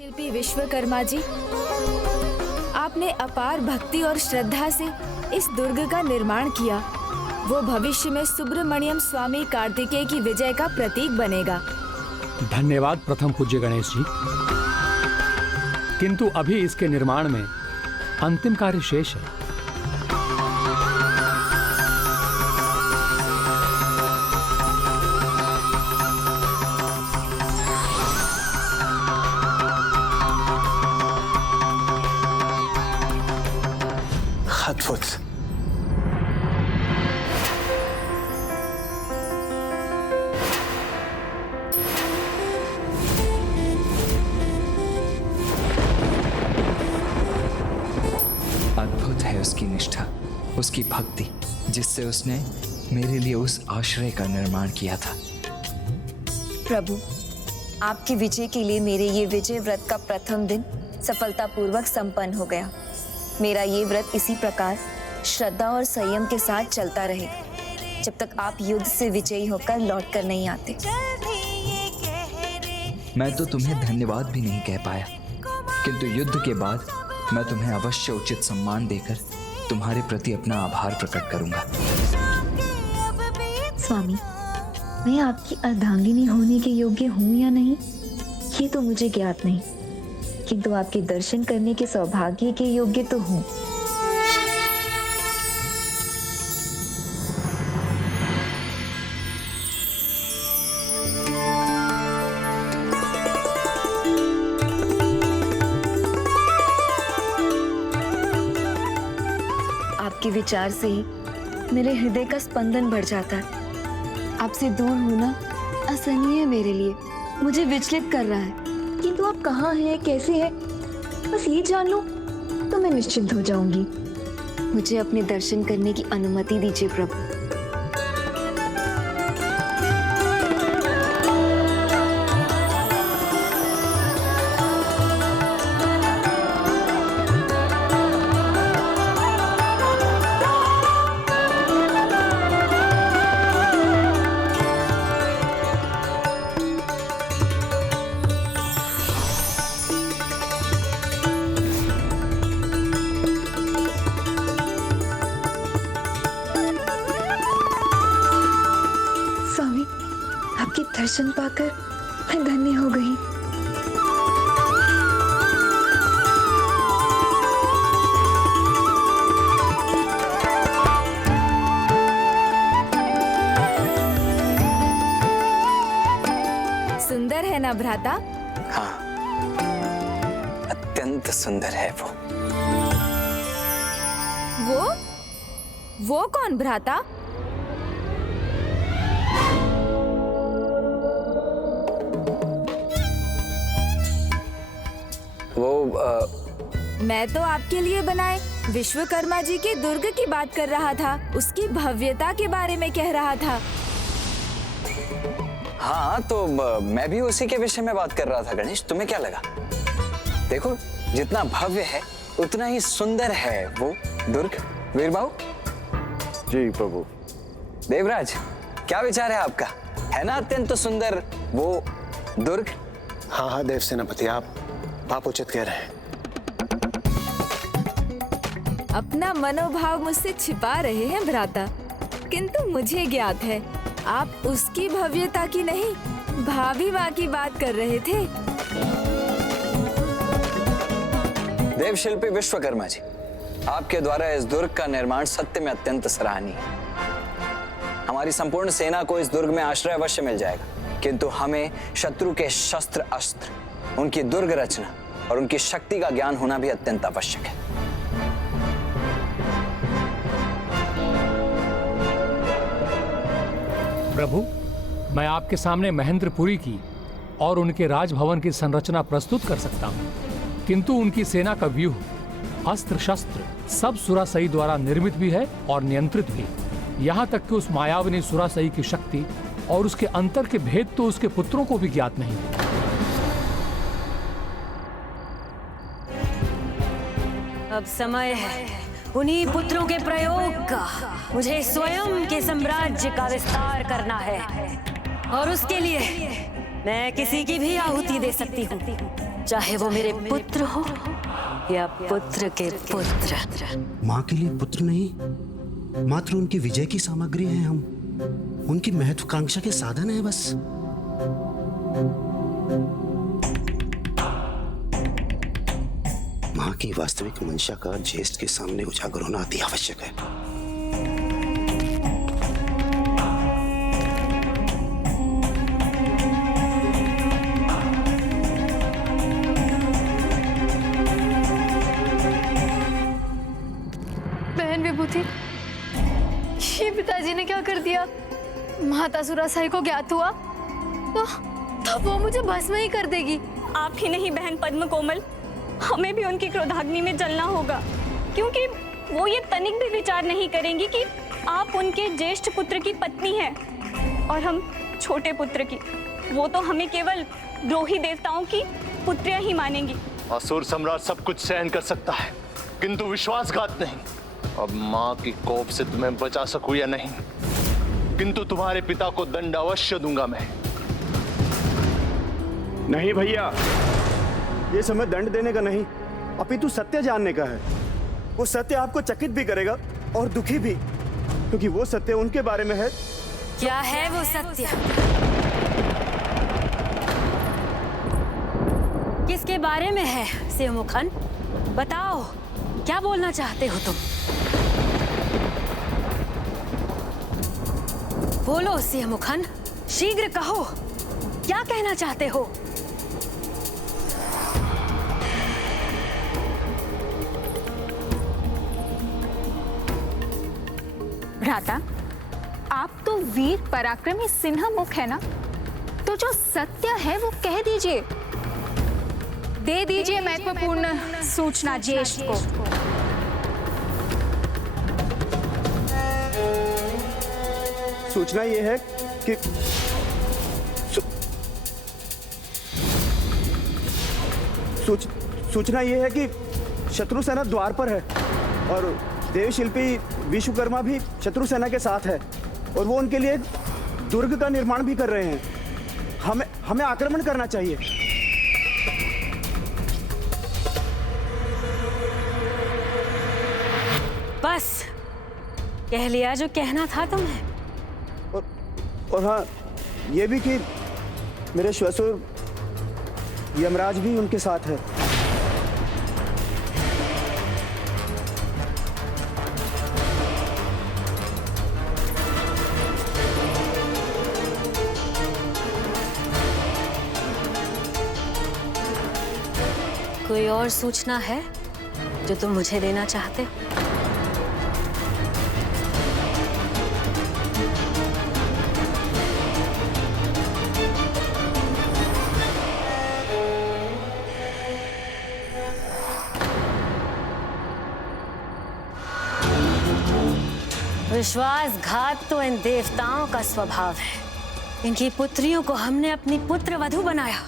शिल्पी विश्वकर्मा जी, आपने अपार भक्ति और श्रद्धा से इस दुर्ग का निर्माण किया। वो भविष्य में सुब्रमण्यम स्वामी कार्तिकेय की विजय का प्रतीक बनेगा। धन्यवाद प्रथम पूज्य गणेश जी। किंतु अभी इसके निर्माण में अंतिम कार्य शेष है। अद्भुत। अद्भुत है उसकी निष्ठा, उसकी भक्ति, जिससे उसने मेरे लिए उस आश्रय का निर्माण किया था। प्रभु, आपकी विजय के लिए मेरे ये विजय व्रत का प्रथम दिन सफलतापूर्वक संपन्न हो गया। मेरा ये व्रत इसी प्रकार श्रद्धा और संयम के साथ चलता रहे जब तक आप युद्ध से विजयी होकर लौट कर नहीं आते। मैं तो तुम्हें धन्यवाद भी नहीं कह पाया, किंतु युद्ध के बाद मैं तुम्हें अवश्य उचित सम्मान देकर तुम्हारे प्रति अपना आभार प्रकट करूंगा। स्वामी, मैं आपकी अर्धांगिनी होने के योग्य हूँ या नहीं, ये तो मुझे ज्ञात नहीं, किंतु आपके दर्शन करने के सौभाग्य के योग्य तो हूँ। आपके विचार से ही मेरे हृदय का स्पंदन बढ़ जाता है। आपसे दूर होना असहनीय है मेरे लिए, मुझे विचलित कर रहा है। किंतु आप कहाँ हैं, कैसे हैं, बस ये जान लो तो मैं निश्चिंत हो जाऊंगी। मुझे अपने दर्शन करने की अनुमति दीजिए प्रभु। दर्शन पाकर मैं धन्य हो गई। सुंदर है ना भ्राता? हाँ, अत्यंत सुंदर है वो कौन भ्राता? मैं तो आपके लिए बनाए विश्वकर्मा जी के दुर्ग की बात कर रहा था, उसकी भव्यता के बारे में कह रहा था। हाँ, तो मैं भी उसी के विषय में बात कर रहा था गणेश। तुम्हें क्या लगा? देखो, जितना भव्य है उतना ही सुंदर है वो दुर्ग। वीरबाऊ जी प्रभु। देवराज, क्या विचार है आपका? है ना अत्यंत सुंदर वो दुर्ग? हाँ देव सेनापति, आप उचित कह रहे हैं। अपना मनोभाव मुझसे छिपा रहे हैं भ्राता, किंतु मुझे ज्ञात है आप उसकी भव्यता की नहीं, भाभी माँ की बात कर रहे थे। देव शिल्पी विश्वकर्मा जी, आपके द्वारा इस दुर्ग का निर्माण सत्य में अत्यंत सराहनीय है। हमारी संपूर्ण सेना को इस दुर्ग में आश्रय अवश्य मिल जाएगा, किंतु हमें शत्रु के शस्त्र अस्त्र, उनकी दुर्ग रचना और उनकी शक्ति का ज्ञान होना भी अत्यंत आवश्यक है। प्रभु, मैं आपके सामने महेंद्रपुरी की और उनके राजभवन की संरचना प्रस्तुत कर सकता हूँ, किंतु उनकी सेना का व्यूह, अस्त्र शस्त्र सब सुरासई द्वारा निर्मित भी है और नियंत्रित भी। यहाँ तक कि उस मायाविनी सुरासई की शक्ति और उसके अंतर के भेद तो उसके पुत्रों को भी ज्ञात नहीं। अब समय है उन्हीं पुत्रों के प्रयोग का। मुझे स्वयं के साम्राज्य का विस्तार करना है और उसके लिए मैं किसी की भी आहुति दे सकती हूँ। चाहे वो मेरे पुत्र हो या पुत्र के पुत्र। माँ के लिए पुत्र नहीं, मात्र उनकी विजय की सामग्री हैं हम, उनकी महत्वाकांक्षा के साधन है बस। माँ की वास्तविक मंशा का ज्येष्ठ के सामने उजागर होना अति आवश्यक है। बहन विभूति, ये पिताजी ने क्या कर दिया? माता सुरासाई को ज्ञात हुआ तो वो मुझे भस्म ही कर देगी। आप ही नहीं बहन पद्म कोमल, हमें भी उनकी क्रोधाग्नि में जलना होगा, क्योंकि वो ये तनिक भी विचार नहीं करेंगी कि आप उनके ज्येष्ठ पुत्र की पत्नी हैं और हम छोटे पुत्र की। वो तो हमें केवल द्रोही देवताओं की पुत्रियां ही मानेंगी। असुर सम्राट सब कुछ सहन कर सकता है, किंतु विश्वासघात नहीं। अब माँ की कोप से तुम्हें बचा सकूं या नहीं, किंतु तुम्हारे पिता को दंड अवश्य दूंगा मैं। नहीं भैया, ये समय दंड देने का नहीं, अपितु सत्य जानने का है। वो सत्य आपको चकित भी करेगा और दुखी भी, क्योंकि वो सत्य उनके बारे में है। क्या है वो सत्य? किसके बारे में है शिवमुखन? बताओ, क्या बोलना चाहते हो तुम? बोलो शिवमुखन, शीघ्र कहो, क्या कहना चाहते हो? भ्राता, आप तो वीर पराक्रमी सिन्हा मुख है ना, तो जो सत्य है वो कह दीजिए। दे दीजिए महत्वपूर्ण सूचना ज्येष्ठ को। सूचना ये है कि सूचना ये है कि शत्रु सेना द्वार पर है और देवशिल्पी विश्वकर्मा भी शत्रु सेना के साथ है और वो उनके लिए दुर्ग का निर्माण भी कर रहे हैं। हमें आक्रमण करना चाहिए। बस कह लिया जो कहना था तुम्हें। और हाँ, ये भी कि मेरे श्वसुर यमराज भी उनके साथ है। कोई और सूचना है जो तुम मुझे देना चाहते हो? विश्वासघात तो इन देवताओं का स्वभाव है। इनकी पुत्रियों को हमने अपनी पुत्र वधू बनाया,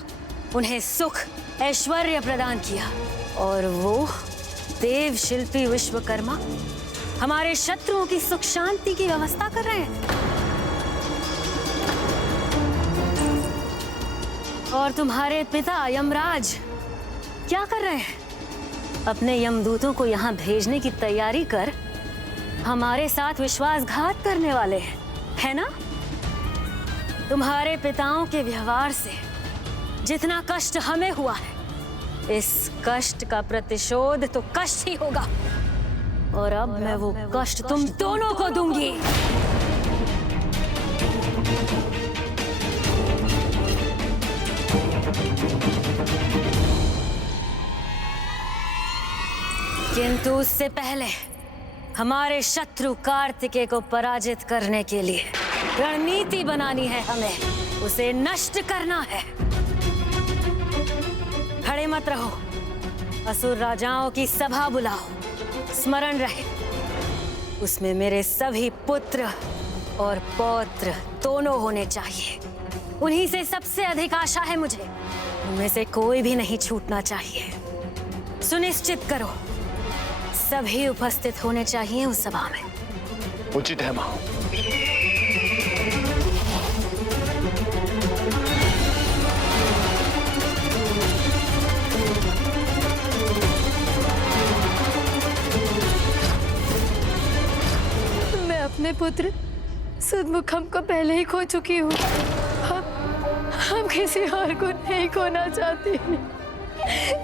उन्हें सुख ऐश्वर्य प्रदान किया, और वो देव शिल्पी विश्वकर्मा हमारे शत्रुओं की सुख शांति की व्यवस्था कर रहे हैं। और तुम्हारे पिता यमराज क्या कर रहे हैं? अपने यमदूतों को यहाँ भेजने की तैयारी कर हमारे साथ विश्वासघात करने वाले हैं, है ना? तुम्हारे पिताओं के व्यवहार से जितना कष्ट हमें हुआ है, इस कष्ट का प्रतिशोध तो कष्ट ही होगा, और अब मैं वो कष्ट तुम दोनों को दूंगी। किंतु उससे पहले हमारे शत्रु कार्तिकेय को पराजित करने के लिए रणनीति बनानी है हमें, उसे नष्ट करना है। खड़े मत रहो, असुर राजाओं की सभा बुलाओ, स्मरण रहे उसमें मेरे सभी पुत्र और पौत्र दोनों होने चाहिए। उन्हीं से सबसे अधिक आशा है मुझे, उनमें से कोई भी नहीं छूटना चाहिए। सुनिश्चित करो सभी उपस्थित होने चाहिए उस सभा में। उचित है मां। पुत्र सुदमुखम को पहले ही खो चुकी हूँ। हम किसी और को नहीं खोना चाहती,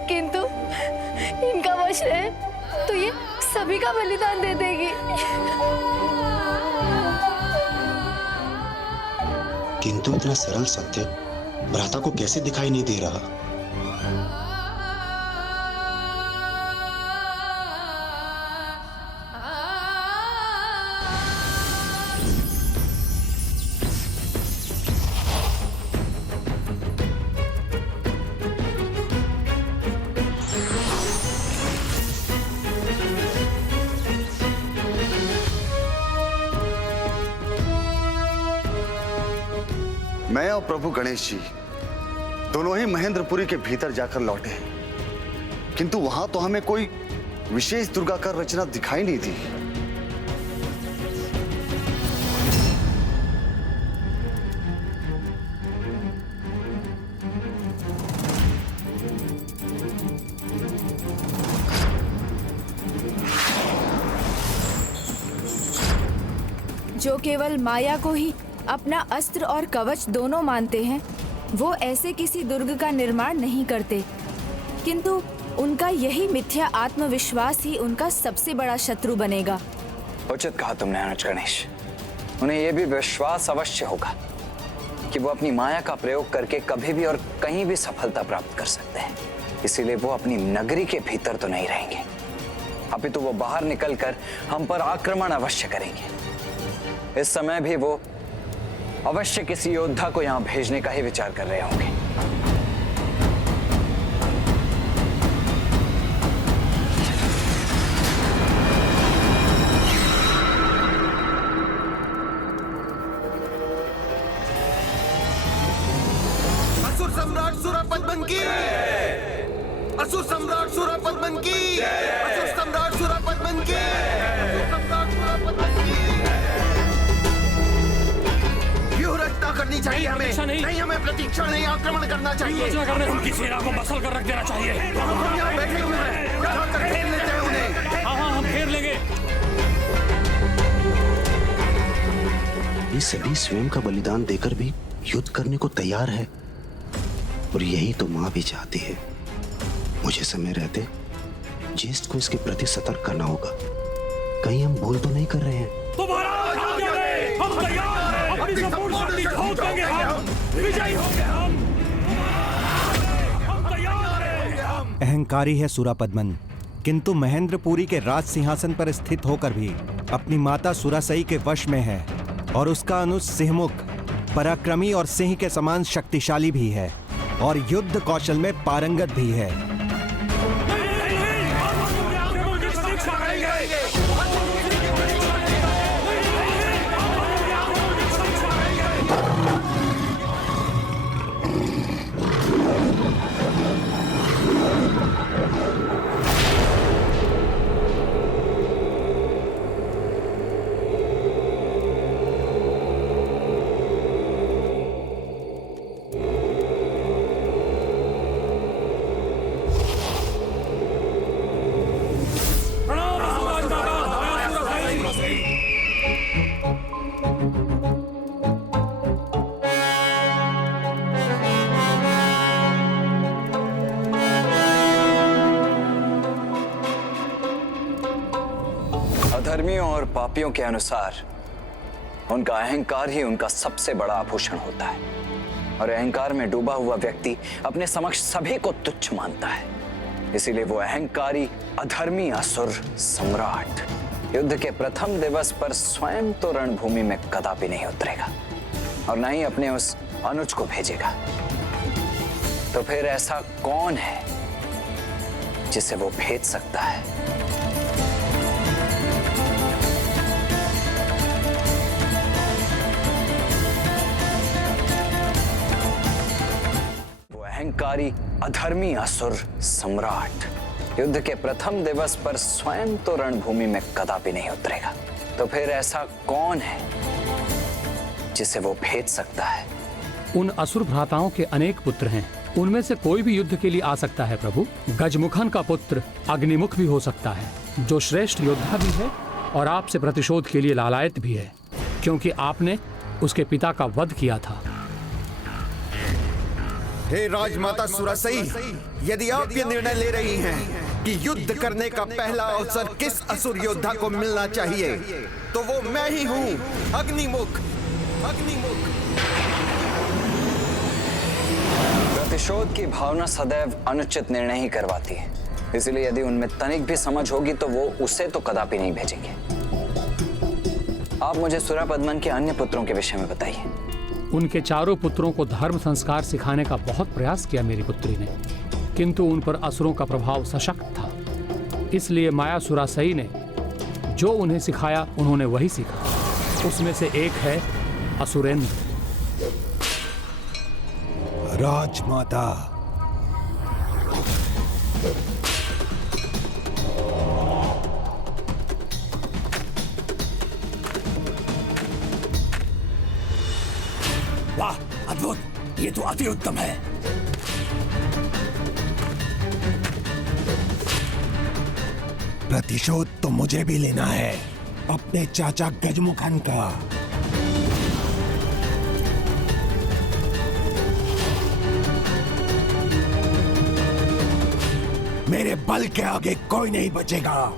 किंतु इनका वश है तो ये सभी का बलिदान दे देगी। किंतु इतना सरल सत्य भ्राता को कैसे दिखाई नहीं दे रहा? मैं और प्रभु गणेश जी दोनों ही महेंद्रपुरी के भीतर जाकर लौटे, किंतु वहां तो हमें कोई विशेष दुर्गाकार रचना दिखाई नहीं दी। जो केवल माया को ही अपना अस्त्र और कवच दोनों मानते हैं, वो ऐसे किसी दुर्ग का निर्माण नहीं करते, किंतु उनका यही मिथ्या आत्मविश्वास ही उनका सबसे बड़ा शत्रु बनेगा। उचित कहा तुमने अनुज गणेश। उन्हें यह भी विश्वास अवश्य होगा कि वो अपनी माया का प्रयोग करके कभी भी और कहीं भी सफलता प्राप्त कर सकते हैं, इसीलिए वो अपनी नगरी के भीतर तो नहीं रहेंगे, अपितु वो बाहर निकलकर हम पर आक्रमण अवश्य करेंगे। इस समय भी वो अवश्य किसी योद्धा को यहां भेजने का ही विचार कर रहे होंगे। असुर सम्राट सूरपद्मन की, असुर सम्राट सूरपद्मन की, असुर सम्राट सूरपद्मन की, असुर सम्राट सूरपद्मन की। रचना करनी चाहिए हमें, नहीं हमें प्रतीक्षा नहीं, आक्रमण करना चाहिए। उनकी सेना को मसल कर रख देना चाहिए। हम यहाँ बैठे हुए हैं, जाकर घेर लेते हैं उन्हें। हाँ हाँ, हम घेर लेंगे। ये सभी स्वयं का बलिदान देकर भी युद्ध करने को तैयार है, और यही तो माँ भी चाहती है। मुझे समय रहते ज्येष्ठ को इसके प्रति सतर्क करना होगा। कहीं हम भूल तो नहीं कर रहे हैं? हम तैयार हैं, अपनी संपूर्ण शक्ति झोंक देंगे, हम विजयी होंगे, हम तैयार हैं। अहंकारी है सूरापद्मन, किंतु महेंद्रपुरी के राज सिंहासन पर स्थित होकर भी अपनी माता सुरासई के वश में है, और उसका अनुज सिंहमुख पराक्रमी और सिंह के समान शक्तिशाली भी है, और युद्ध कौशल में पारंगत भी है। अधर्मियों और पापियों के अनुसार उनका अहंकार ही उनका सबसे बड़ा आभूषण होता है, और अहंकार में डूबा हुआ व्यक्ति अपने समक्ष सभी को तुच्छ मानता है। इसीलिए वो अहंकारी अधर्मी असुर सम्राट युद्ध के प्रथम दिवस पर स्वयं तो रणभूमि में कदापि नहीं उतरेगा, और न ही अपने उस अनुज को भेजेगा। तो फिर ऐसा कौन है जिसे वो भेज सकता है? अहंकारी अधर्मी असुर सम्राट युद्ध के प्रथम दिवस पर स्वयं तो रणभूमि में कदापि नहीं उतरेगा। तो फिर ऐसा कौन है जिसे वो भेज सकता है? उन असुर भ्राताओं के अनेक पुत्र हैं, उनमें से कोई भी युद्ध के लिए आ सकता है प्रभु। गजमुखन का पुत्र अग्निमुख भी हो सकता है, जो श्रेष्ठ योद्धा भी है और आपसे प्रतिशोध के लिए लालायत भी है। क्योंकि आपने उसके पिता का वध किया था। हे राजमाता सुरासई, यदि आप ये निर्णय ले रही हैं कि युद्ध करने का पहला अवसर किस असुर योद्धा को मिलना चाहिए, तो वो मैं ही हूं, अग्निमुख। प्रतिशोध की भावना सदैव अनुचित निर्णय ही करवाती है, इसलिए यदि उनमें तनिक भी समझ होगी तो वो उसे तो कदापि नहीं भेजेंगे। आप मुझे सुरापद्मन के अन्य पुत्रों के विषय में बताइए। उनके चारों पुत्रों को धर्म संस्कार सिखाने का बहुत प्रयास किया मेरी पुत्री ने, किंतु उन पर असुरों का प्रभाव सशक्त था। इसलिए माया सुरासई ने जो उन्हें सिखाया उन्होंने वही सीखा। उसमें से एक है असुरेंद्र। राजमाता, वाह, अद्भुत! ये तो अति उत्तम है। प्रतिशोध तो मुझे भी लेना है, अपने चाचा गजमुखन का। मेरे बल के आगे कोई नहीं बचेगा,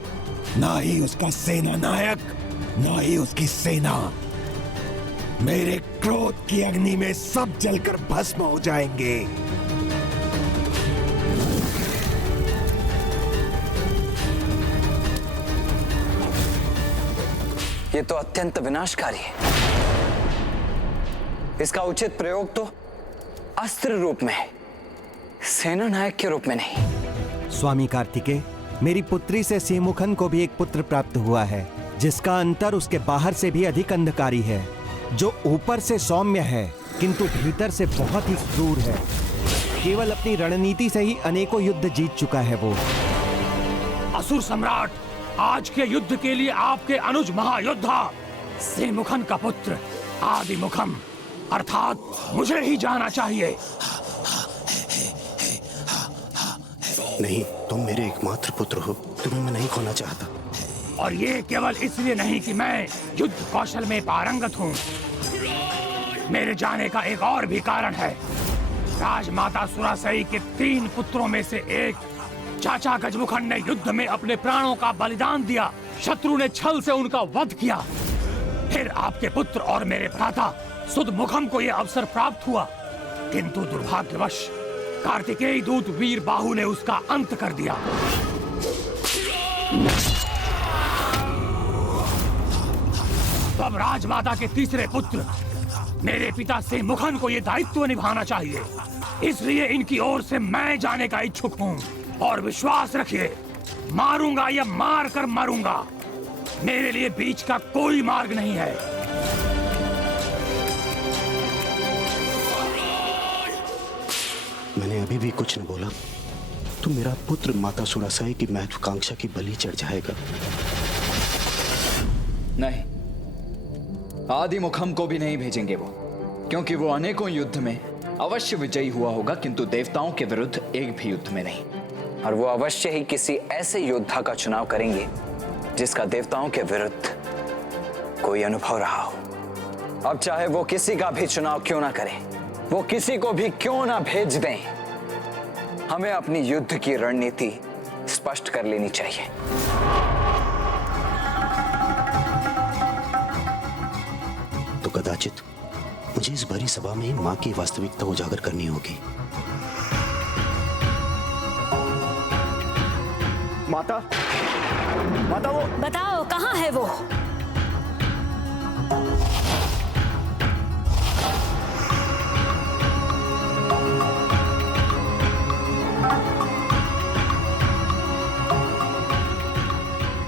ना ही उसका सेना नायक, ना ही उसकी सेना। मेरे क्रोध की अग्नि में सब जलकर भस्म हो जाएंगे। ये तो अत्यंत विनाशकारी है। इसका उचित प्रयोग तो अस्त्र रूप में है, सेना नायक के रूप में नहीं। स्वामी कार्तिकेय, मेरी पुत्री से सिंहमुखन को भी एक पुत्र प्राप्त हुआ है, जिसका अंतर उसके बाहर से भी अधिक अंधकारी है, जो ऊपर से सौम्य है किंतु भीतर से बहुत ही क्रूर है। केवल अपनी रणनीति से ही अनेकों युद्ध जीत चुका है वो। असुर सम्राट, आज के युद्ध के लिए आपके अनुज महायोद्धा सिंहमुखन का पुत्र आदिमुखम अर्थात मुझे ही जाना चाहिए। नहीं, तुम मेरे एकमात्र पुत्र हो, तुम्हें मैं नहीं खोना चाहता। और ये केवल इसलिए नहीं कि मैं युद्ध कौशल में पारंगत हूँ। मेरे जाने का एक और भी कारण है। राजमाता सुरासई के 3 पुत्रों में से एक चाचा गजमुखन ने युद्ध में अपने प्राणों का बलिदान दिया। शत्रु ने छल से उनका वध किया। फिर आपके पुत्र और मेरे भ्राता सुदमुखम को यह अवसर प्राप्त हुआ, किंतु दुर्भाग्यवश कार्तिकेय दूत वीर बाहु ने उसका अंत कर दिया। तो अब राजमाता के तीसरे पुत्र मेरे पिता सिंहमुखन को यह दायित्व निभाना चाहिए। इसलिए इनकी ओर से मैं जाने का इच्छुक हूँ। और विश्वास रखिए, मारूंगा या मार कर मरूंगा, मेरे लिए बीच का कोई मार्ग नहीं है। मैंने अभी भी कुछ न बोला तो मेरा पुत्र माता सुरासई की महत्वाकांक्षा की बलि चढ़ जाएगा। नहीं, आदिमुखम को भी नहीं भेजेंगे वो, क्योंकि वो अनेकों युद्ध में अवश्य विजयी हुआ होगा, किंतु देवताओं के विरुद्ध एक भी युद्ध में नहीं। और वो अवश्य ही किसी ऐसे योद्धा का चुनाव करेंगे जिसका देवताओं के विरुद्ध कोई अनुभव रहा हो। अब चाहे वो किसी का भी चुनाव क्यों ना करें, वो किसी को भी क्यों ना भेज दें, हमें अपनी युद्ध की रणनीति स्पष्ट कर लेनी चाहिए। तो कदाचित मुझे इस भरी सभा में ही मां की वास्तविकता उजागर करनी होगी। माता, माता वो बताओ, कहाँ है वो?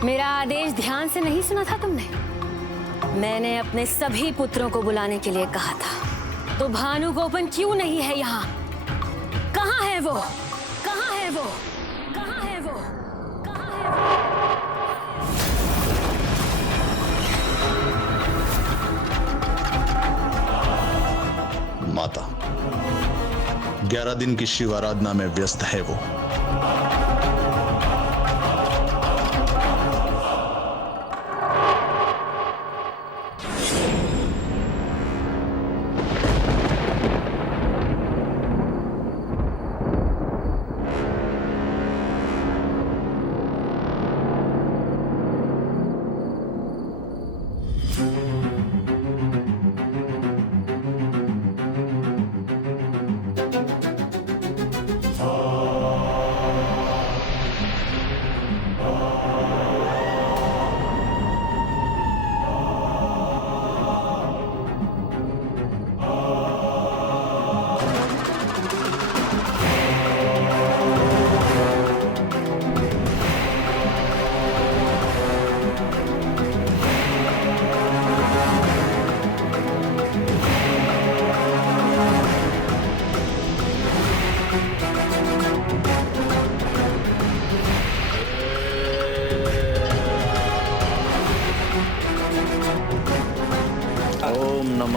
मेरा आदेश ध्यान से नहीं सुना था तुमने? मैंने अपने सभी पुत्रों को बुलाने के लिए कहा था, तो भानुगोपन क्यों नहीं है यहाँ? कहाँ है वो? कहाँ है वो? कहाँ है वो? माता, 11 दिन की शिव आराधना में व्यस्त है वो।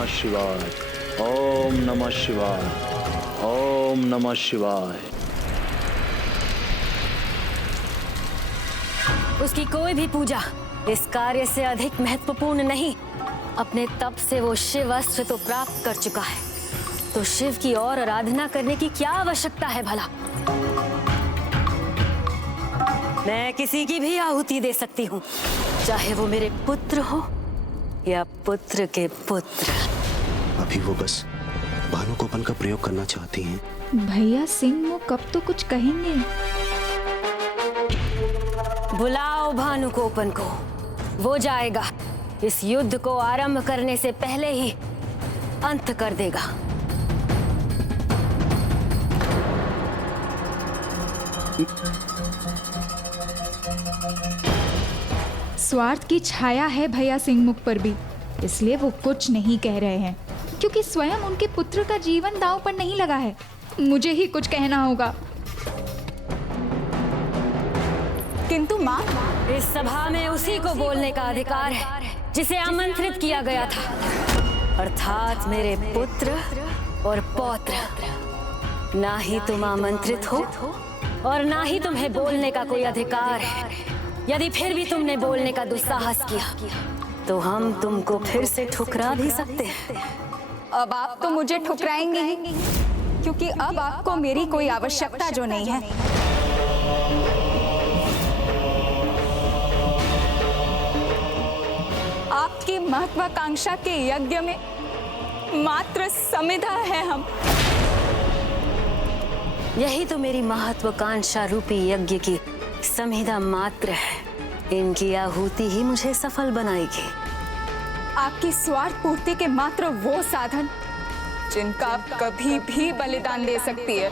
नमः शिवाय, ओम नमः शिवाय, ओम नमः शिवाय। उसकी कोई भी पूजा इस कार्य से अधिक महत्वपूर्ण नहीं। अपने तप से वो शिव अस्त्र तो प्राप्त कर चुका है, तो शिव की और आराधना करने की क्या आवश्यकता है भला? मैं किसी की भी आहुति दे सकती हूँ, चाहे वो मेरे पुत्र हो या पुत्र के पुत्र। अभी वो बस भानुकोपन का प्रयोग करना चाहती हैं। भैया सिंह वो कब तो कुछ कहेंगे। बुलाओ भानुकोपन को, वो जाएगा। इस युद्ध को आरंभ करने से पहले ही अंत कर देगा। स्वार्थ की छाया है भैया सिंह मुख पर भी, इसलिए वो कुछ नहीं कह रहे हैं, क्योंकि स्वयं उनके पुत्र का जीवन दांव पर नहीं लगा है। मुझे ही कुछ कहना होगा। किंतु माँ, इस सभा में उसी को बोलने का अधिकार है जिसे आमंत्रित किया गया था, अर्थात मेरे पुत्र और पौत्र। ना ही तुम आमंत्रित हो और ना ही तुम्हें बोलने का कोई अधिकार है। यदि फिर भी तुमने बोलने का दुस्साहस किया तो हम तुमको फिर से ठुकरा भी सकते हैं। अब आप तो मुझे ठुकराएंगे ही, क्योंकि अब आपको मेरी कोई आवश्यकता जो नहीं है। आपकी महत्वाकांक्षा के यज्ञ में मात्र समिधा है हम। यही तो मेरी महत्वाकांक्षा रूपी यज्ञ की समिधा मात्र है। इनकी आहुति ही मुझे सफल बनाएगी। आपकी स्वार्थ पूर्ति के मात्र वो साधन जिनका आप कभी भी बलिदान दे सकती है।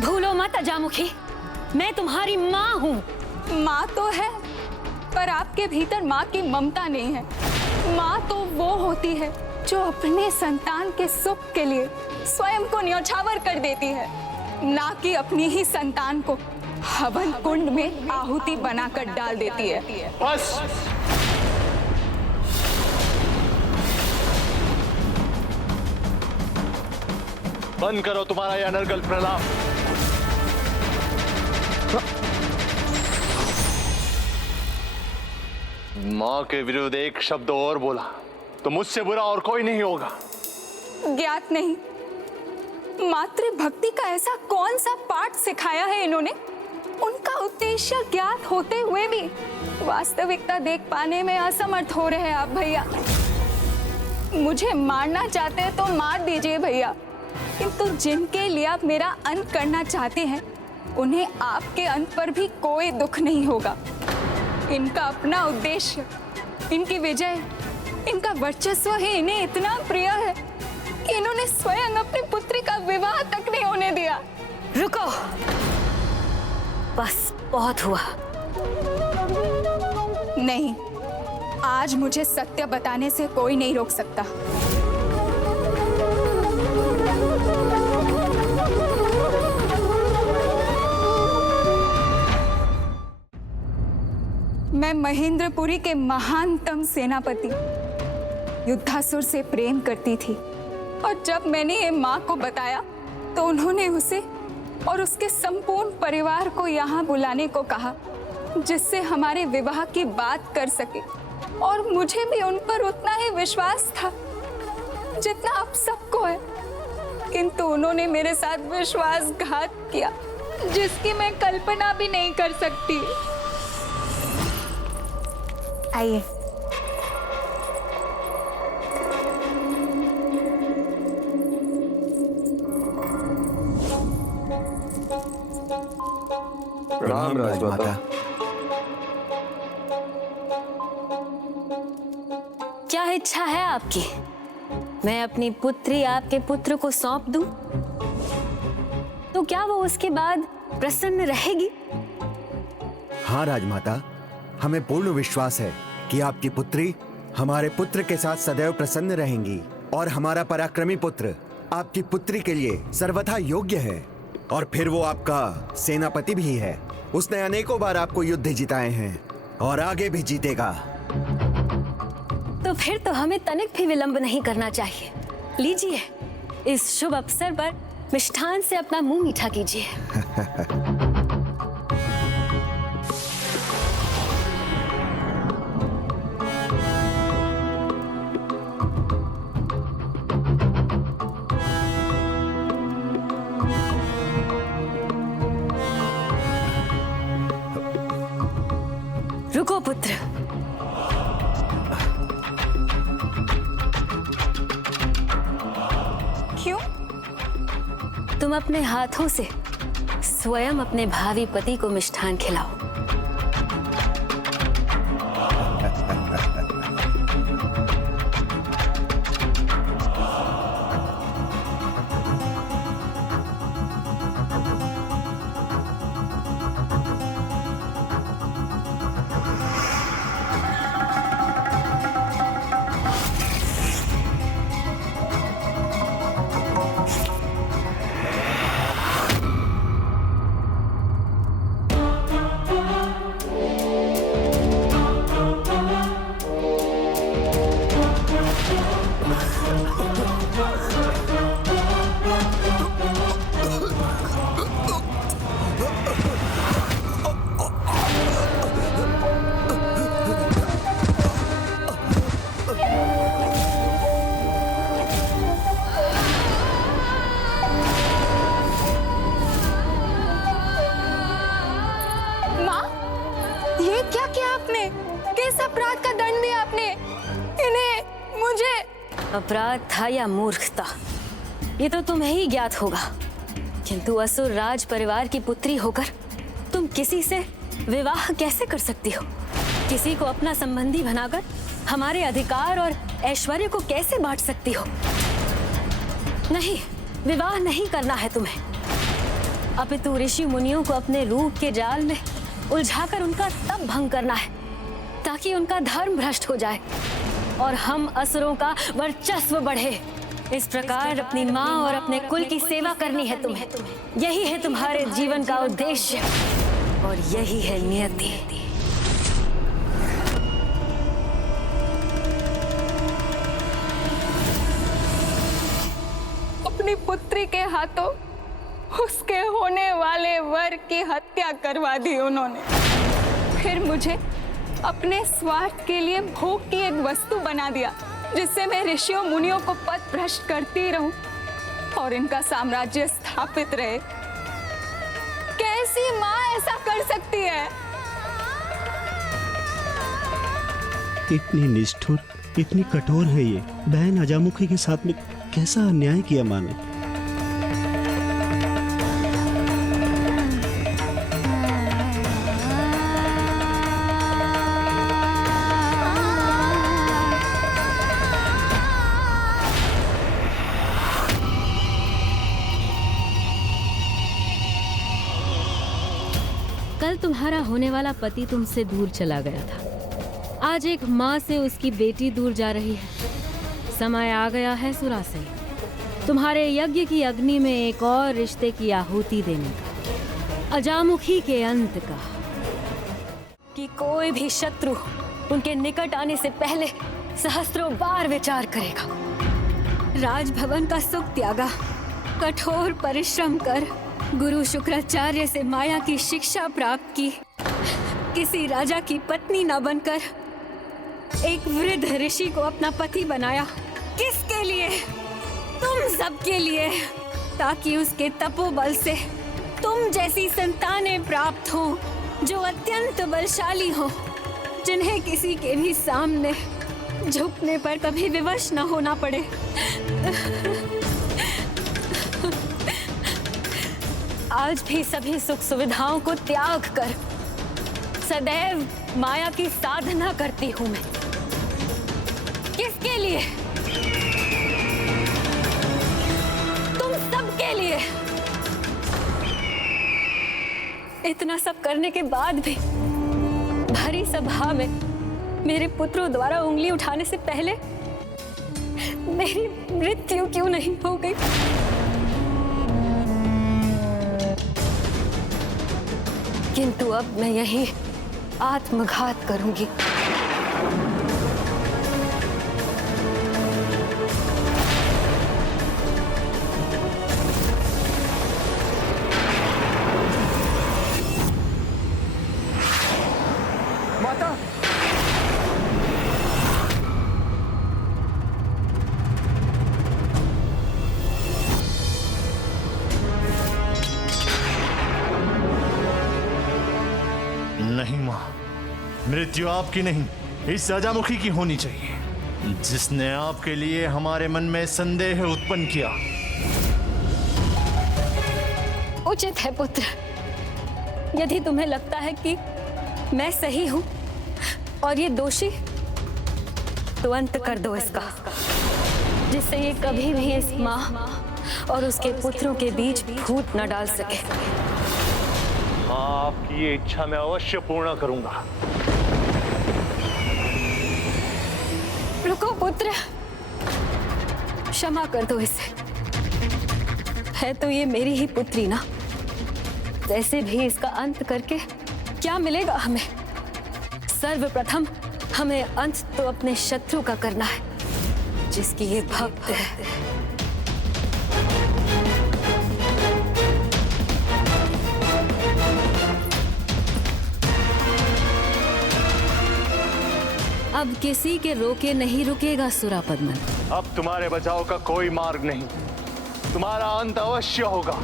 भूलो मत अजामुखी, मैं तुम्हारी माँ हूँ। माँ तो है, पर आपके भीतर माँ की ममता नहीं है। माँ तो वो होती है जो अपने संतान के सुख के लिए स्वयं को न्यौछावर कर देती है, ना कि अपनी ही संतान को हवन कुंड में आहुति बनाकर डाल देती है। बस। बंद करो तुम्हारा यह अनर्गल प्रलाप। माँ के विरुद्ध एक शब्द और बोला तो मुझसे बुरा और कोई नहीं होगा। ज्ञात नहीं, मातृ भक्ति का ऐसा कौन सा पाठ सिखाया है इन्होंने? उनका उद्देश्य ज्ञात होते हुए भी वास्तविकता देख पाने में असमर्थ हो रहे हैं आप भैया। मुझे मारना चाहते हैं तो मार दीजिए भैया, किंतु जिनके लिए आप मेरा अंत करना चाहते हैं उन्हें आपके अंत पर भी कोई दुख नहीं होगा। इनका अपना उद्देश्य, इनकी विजय, इनका वर्चस्व ही इन्हें इतना प्रिय है कि इन्होंने स्वयं अपनी पुत्री का विवाह तक नहीं होने दिया। रुको, बस बहुत हुआ। नहीं, आज मुझे सत्य बताने से कोई नहीं रोक सकता। मैं महेंद्रपुरी के महानतम सेनापति युद्धासुर से प्रेम करती थी, और जब मैंने ये माँ को बताया तो उन्होंने उसे और उसके संपूर्ण परिवार को यहाँ बुलाने को कहा, जिससे हमारे विवाह की बात कर सके। और मुझे भी उन पर उतना ही विश्वास था जितना आप सबको है, किंतु उन्होंने मेरे साथ विश्वासघात किया, जिसकी मैं कल्पना भी नहीं कर सकती। आइए। प्रणाम राजमाता। क्या इच्छा है आपकी? मैं अपनी पुत्री आपके पुत्र को सौंप दूं? तो क्या वो उसके बाद प्रसन्न रहेगी? हाँ राजमाता, हमें पूर्ण विश्वास है कि आपकी पुत्री हमारे पुत्र के साथ सदैव प्रसन्न रहेंगी, और हमारा पराक्रमी पुत्र आपकी पुत्री के लिए सर्वथा योग्य है। और फिर वो आपका सेनापति भी है। उसने अनेकों बार आपको युद्ध जिताए हैं, और आगे भी जीतेगा। तो फिर तो हमें तनिक भी विलंब नहीं करना चाहिए। लीजिए, इस शुभ अवसर पर मिष्ठान से अपना मुंह मीठा कीजिए। रुको पुत्र, क्यों? तुम अपने हाथों से स्वयं अपने भावी पति को मिष्ठान खिलाओ। अपराध था या मूर्खता, ये तो तुम्हें ही ज्ञात होगा। किंतु असुर राज परिवार की पुत्री होकर तुम किसी से विवाह कैसे कर सकती हो? किसी को अपना संबंधी बनाकर हमारे अधिकार और ऐश्वर्य को कैसे बांट सकती हो? नहीं, विवाह नहीं करना है तुम्हें। अपितु ऋषि मुनियों को अपने रूप के जाल में उलझाकर उनका तप भंग करना है, ताकि उनका धर्म भ्रष्ट हो जाए और हम असुरों का वर्चस्व बढ़े। इस प्रकार अपनी माँ और अपने कुल की सेवा करनी है तुम्हें। यही है तुम्हारे जीवन का उद्देश्य और यही है नियति। अपनी पुत्री के हाथों उसके होने वाले वर की हत्या करवा दी उन्होंने। फिर मुझे अपने स्वार्थ के लिए भोग की एक वस्तु बना दिया, जिससे मैं ऋषियों मुनियों को पथ भ्रष्ट करती रहूं और इनका साम्राज्य स्थापित रहे। कैसी माँ ऐसा कर सकती है? इतनी निष्ठुर, इतनी कठोर है ये। बहन अजामुखी के साथ में कैसा अन्याय किया माँ ने। कल तुम्हारा होने वाला पति तुमसे दूर चला गया था। आज एक माँ से उसकी बेटी दूर जा रही है। समय आ गया है सुरासई, तुम्हारे यज्ञ की अग्नि में एक और रिश्ते की आहुति देने का, अजामुखी के अंत का। कि कोई भी शत्रु उनके निकट आने से पहले सहस्त्रों बार विचार करेगा। राजभवन का सुख त्यागा, कठोर परिश्रम कर गुरु शुक्राचार्य से माया की शिक्षा प्राप्त की, किसी राजा की पत्नी न बनकर एक वृद्ध ऋषि को अपना पति बनाया। किसके लिए? तुम सबके लिए, ताकि उसके तपोबल से तुम जैसी संतानें प्राप्त हो जो अत्यंत बलशाली हो, जिन्हें किसी के भी सामने झुकने पर कभी विवश न होना पड़े। आज भी सभी सुख सुविधाओं को त्याग कर सदैव माया की साधना करती हूँ मैं। किसके लिए? तुम सबके लिए। इतना सब करने के बाद भी भरी सभा में मेरे पुत्रों द्वारा उंगली उठाने से पहले मेरी मृत्यु क्यों नहीं हो गई? किंतु अब मैं यही आत्मघात करूंगी। माता, नहीं मां, मृत्यु आपकी नहीं, इस अजामुखी की होनी चाहिए, जिसने आपके लिए हमारे मन में संदेह उत्पन्न किया। उचित है पुत्र। यदि तुम्हें लगता है कि मैं सही हूं और ये दोषी, तो अंत कर दो इसका, जिससे ये कभी भी इस माँ और उसके पुत्रों के बीच फूट न डाल सके। हाँ, आपकी ये इच्छा मैं अवश्य पूर्ण करूंगा। रुको पुत्र, क्षमा कर दो इसे। है तो ये मेरी ही पुत्री ना, वैसे भी इसका अंत करके क्या मिलेगा हमें? सर्वप्रथम हमें अंत तो अपने शत्रु का करना है, जिसकी ये भक्त है। अब किसी के रोके नहीं रुकेगा सुरापद्मन। अब तुम्हारे बचाव का कोई मार्ग नहीं, तुम्हारा अंत अवश्य होगा।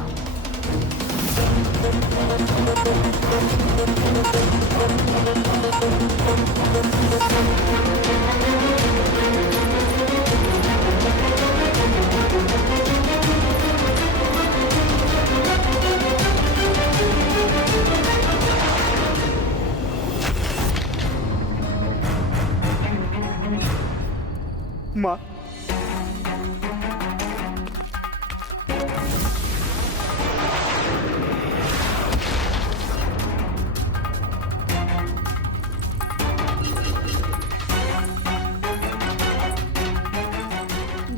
माँ,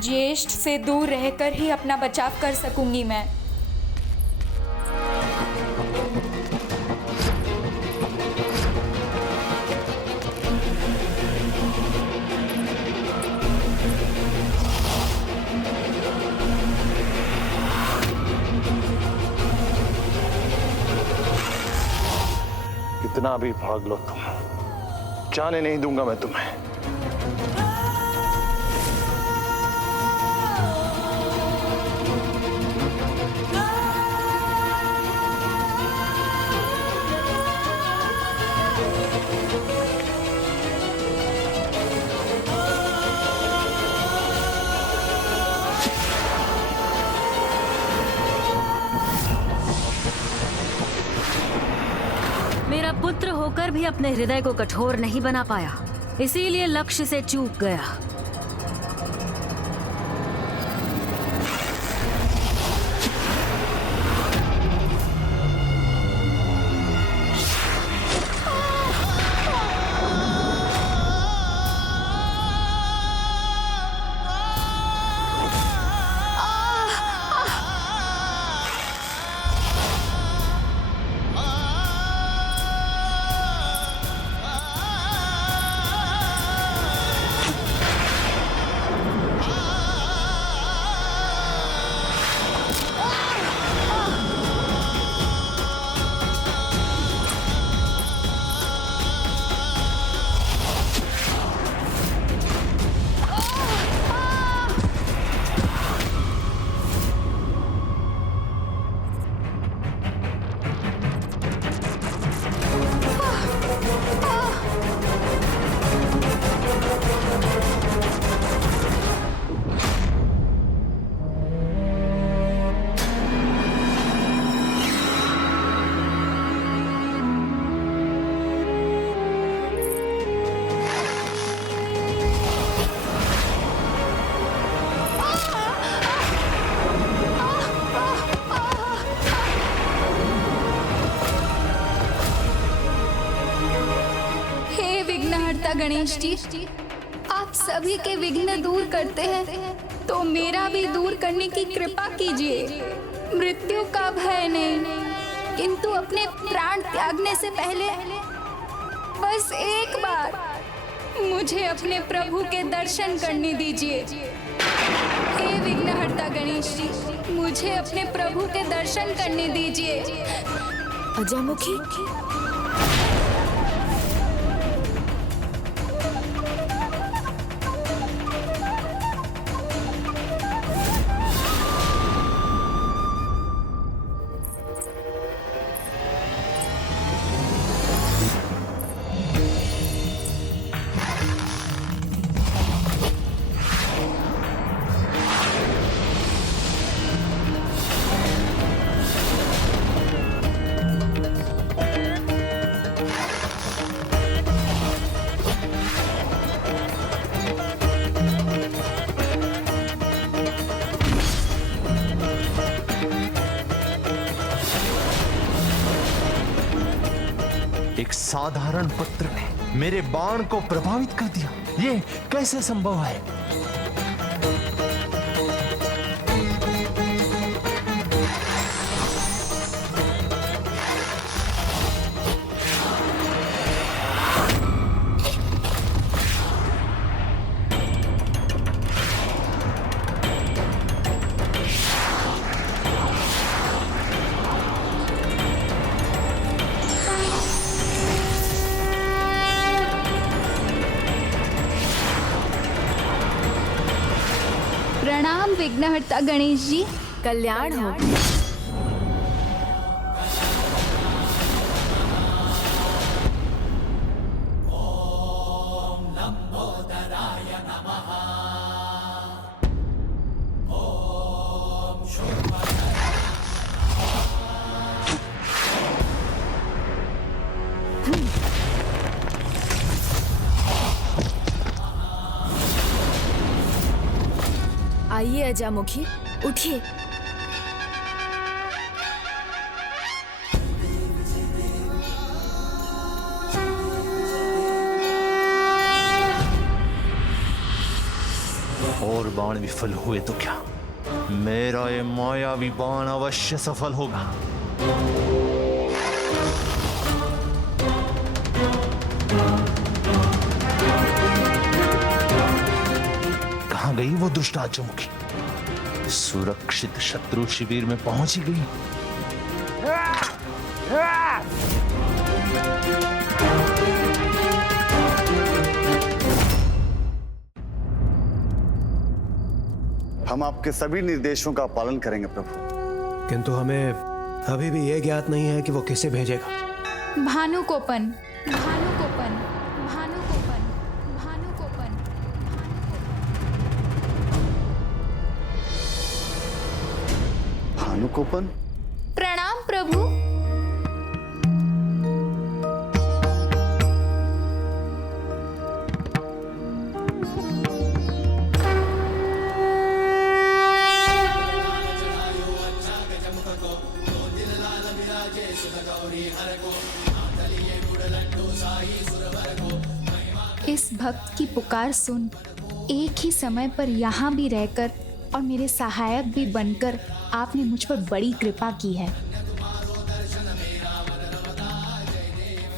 ज्येष्ठ से दूर रहकर ही अपना बचाव कर सकूंगी मैं। कितना भी भाग लो तुम, जाने नहीं दूंगा मैं तुम्हें। मेरा पुत्र होकर भी अपने हृदय को कठोर नहीं बना पाया, इसीलिए लक्ष्य से चूक गया। गणेश जी, आप सभी के विघ्न दूर करते हैं, तो मेरा भी दूर करने की कृपा कीजिए। मृत्यु का भय नहीं, किंतु अपने प्राण त्यागने से पहले बस एक बार मुझे अपने प्रभु के दर्शन करने दीजिए। हे विघ्नहर्ता गणेश जी, मुझे अपने प्रभु के दर्शन करने दीजिए। अजामुखी, एक साधारण पत्र ने मेरे बाण को प्रभावित कर दिया। ये कैसे संभव है? प्रणाम विघ्नहर्ता गणेश जी। कल्याण हो। आइए अजामुखी, उठिए। और बाण विफल हुए तो क्या, मेरा ये मायावी बाण अवश्य सफल होगा। कहां गई वो दुष्ट अजामुखी? सुरक्षित शत्रु शिविर में पहुंच ही गई। हम आपके सभी निर्देशों का पालन करेंगे प्रभु। किंतु हमें अभी भी यह ज्ञात नहीं है कि वो किसे भेजेगा। भानुकोपन, भानुकोपन, भानुकोपन, भानुकोपन। भानुकोपन? प्रणाम प्रभु। इस भक्त की पुकार सुन एक ही समय पर यहाँ भी रहकर और मेरे सहायक भी बनकर आपने मुझ पर बड़ी कृपा की है।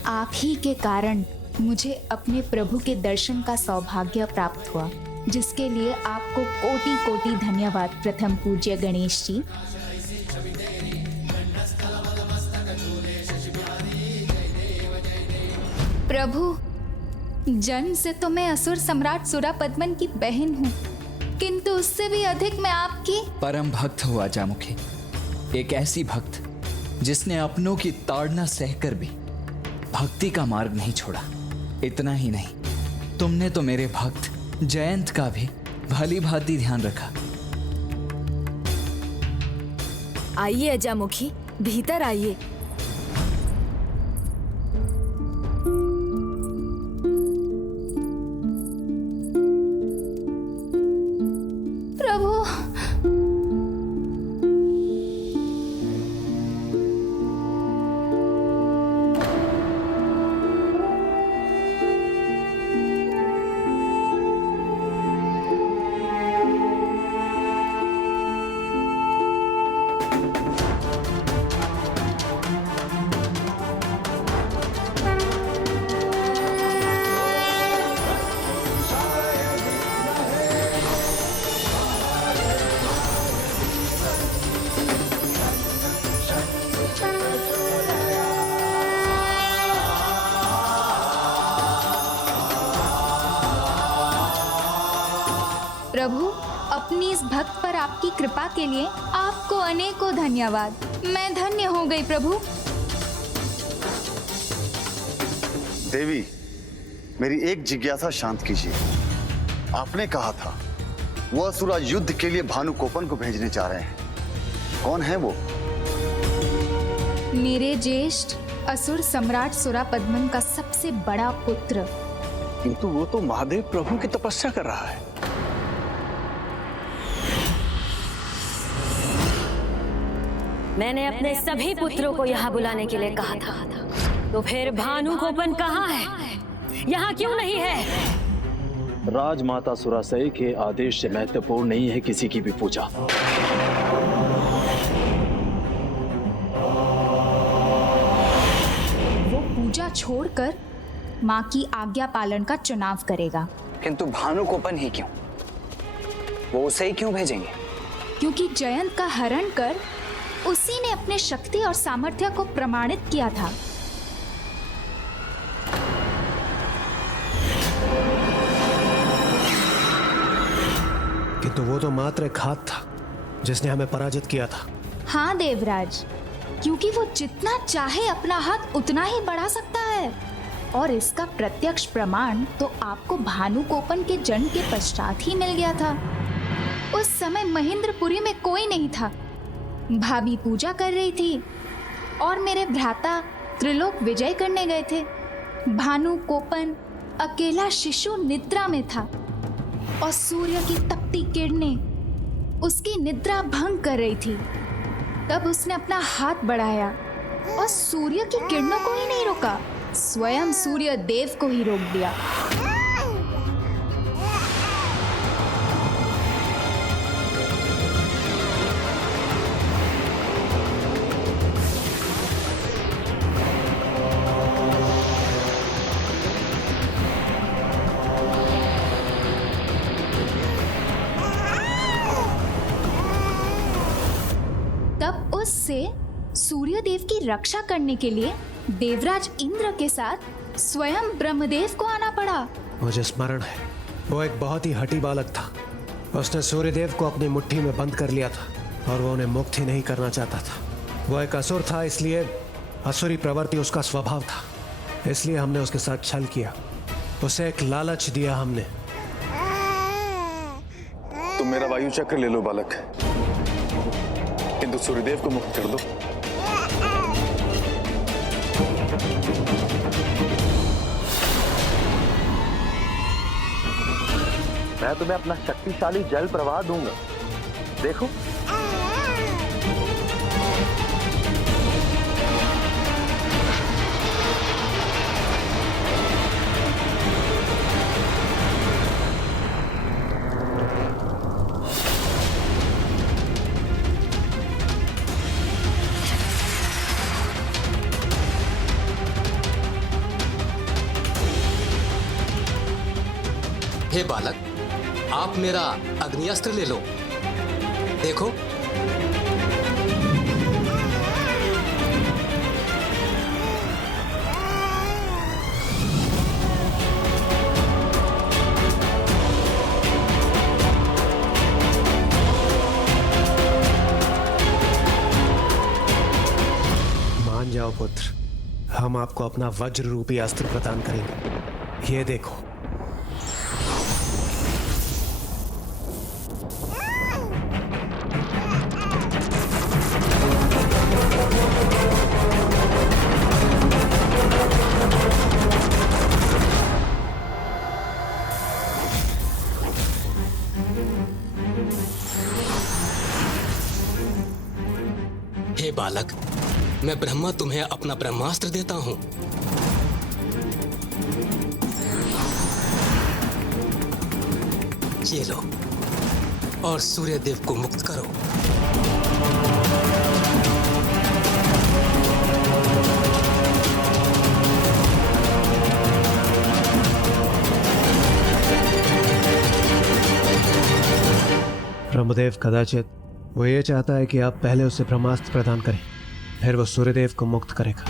आप ही के कारण मुझे अपने प्रभु के दर्शन का सौभाग्य प्राप्त हुआ, जिसके लिए आपको कोटि कोटि धन्यवाद प्रथम पूज्य गणेश जी। प्रभु, जन्म से तो मैं असुर सम्राट सुरापद्मन की बहन हूँ, किंतु उससे भी अधिक मैं आपकी परम भक्त हुआ अजामुखी। एक ऐसी भक्त जिसने अपनों की ताड़ना सहकर भी भक्ति का मार्ग नहीं छोड़ा। इतना ही नहीं, तुमने तो मेरे भक्त जयंत का भी भली भांति ध्यान रखा। आइए अजामुखी, भीतर आइए। प्रभु, अपनी इस भक्त पर आपकी कृपा के लिए आपको अनेकों धन्यवाद। मैं धन्य हो गई प्रभु। देवी, मेरी एक जिज्ञासा शांत कीजिए। आपने कहा था वो असुर आज युद्ध के लिए भानुकोपन को भेजने जा रहे हैं। कौन है वो? मेरे ज्येष्ठ असुर सम्राट सुरापद्मन का सबसे बड़ा पुत्र। किंतु वो तो महादेव प्रभु की तपस्या कर रहा है। मैंने अपने सभी पुत्रों को यहाँ बुलाने के लिए कहा था, तो फिर भानुकोपन कहाँ है? यहाँ क्यों नहीं है? राजमाता सुरासई के आदेश से महत्वपूर्ण नहीं है किसी की भी पूजा। वो पूजा छोड़कर माँ की आज्ञा पालन का चुनाव करेगा। किंतु भानुकोपन ही क्यों? वो उसे ही क्यों भेजेंगे? क्योंकि जयंत का हरण कर उसी ने अपने शक्ति और सामर्थ्य को प्रमाणित किया था। किंतु वो तो मात्र एक हाथ था जिसने हमें पराजित किया था। हाँ देवराज, क्योंकि वो जितना चाहे अपना हाथ उतना ही बढ़ा सकता है, और इसका प्रत्यक्ष प्रमाण तो आपको भानुकोपन के जन्म के पश्चात ही मिल गया था। उस समय महेंद्रपुरी में कोई नहीं था। भाभी पूजा कर रही थी और मेरे भ्राता त्रिलोक विजय करने गए थे। भानुकोपन अकेला शिशु निद्रा में था और सूर्य की तपती किरणें उसकी निद्रा भंग कर रही थी। तब उसने अपना हाथ बढ़ाया और सूर्य की किरणों को ही नहीं रोका, स्वयं सूर्य देव को ही रोक दिया। तब उससे सूर्य देव की रक्षा करने के लिए देवराज इंद्र के साथ स्वयं ब्रह्मदेव को आना पड़ा। मुझे स्मरण है, वो एक बहुत ही हठी बालक था। उसने सूर्यदेव को अपनी मुट्ठी में बंद कर लिया था और वो उन्हें मुक्त ही नहीं करना चाहता था। वो एक असुर था, इसलिए असुरी प्रवृत्ति उसका स्वभाव था। इसलिए हमने उसके साथ छल किया, उसे एक लालच दिया हमने। तुम मेरा वायु चक्र ले लो बालक, किंतु सूर्यदेव को मुक्त कर दो। मैं तुम्हें अपना शक्तिशाली जल प्रवाह दूंगा, देखो। हे बालक, आप मेरा अग्निअस्त्र ले लो, देखो। मान जाओ पुत्र, हम आपको अपना वज्र रूपी अस्त्र प्रदान करेंगे। ये देखो। हे बालक, मैं ब्रह्मा तुम्हें अपना ब्रह्मास्त्र देता हूं। ये लो और सूर्यदेव को मुक्त करो। ब्रह्मदेव कदाचित वो ये चाहता है कि आप पहले उसे ब्रह्मास्त्र प्रदान करें, फिर वो सूर्यदेव को मुक्त करेगा।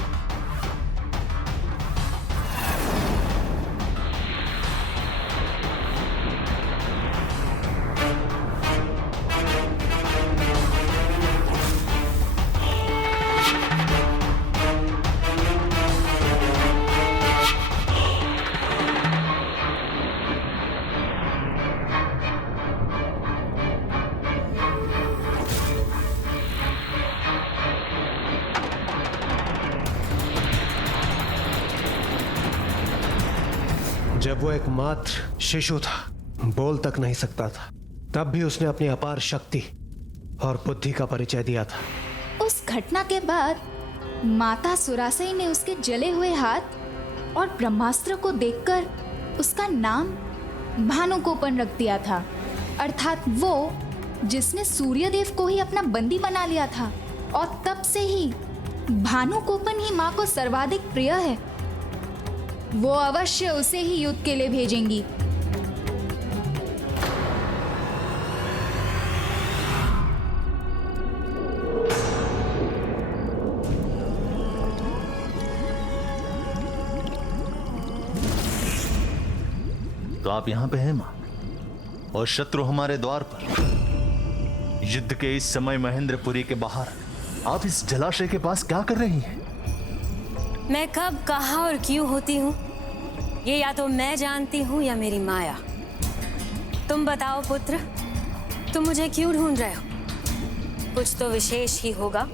जब वो एक मात्र शिशु था, बोल तक नहीं सकता था, तब भी उसने अपनी अपार शक्ति और बुद्धि का परिचय दिया था। उस घटना के बाद माता सुरासई ने उसके जले हुए हाथ और ब्रह्मास्त्र को देखकर उसका नाम भानुकोपन रख दिया था, अर्थात वो जिसने सूर्यदेव को ही अपना बंदी बना लिया था। और तब से ही भानुकोपन ही माँ को सर्वाधिक प्रिय है। वो अवश्य उसे ही युद्ध के लिए भेजेंगी। तो आप यहाँ पे हैं माँ, और शत्रु हमारे द्वार पर। युद्ध के इस समय महेंद्रपुरी के बाहर आप इस जलाशय के पास क्या कर रही हैं? मैं कब, कहाँ और क्यों होती हूँ ये या तो मैं जानती हूँ या मेरी माया। तुम बताओ पुत्र, तुम मुझे क्यों ढूंढ रहे हो? कुछ तो विशेष ही होगा।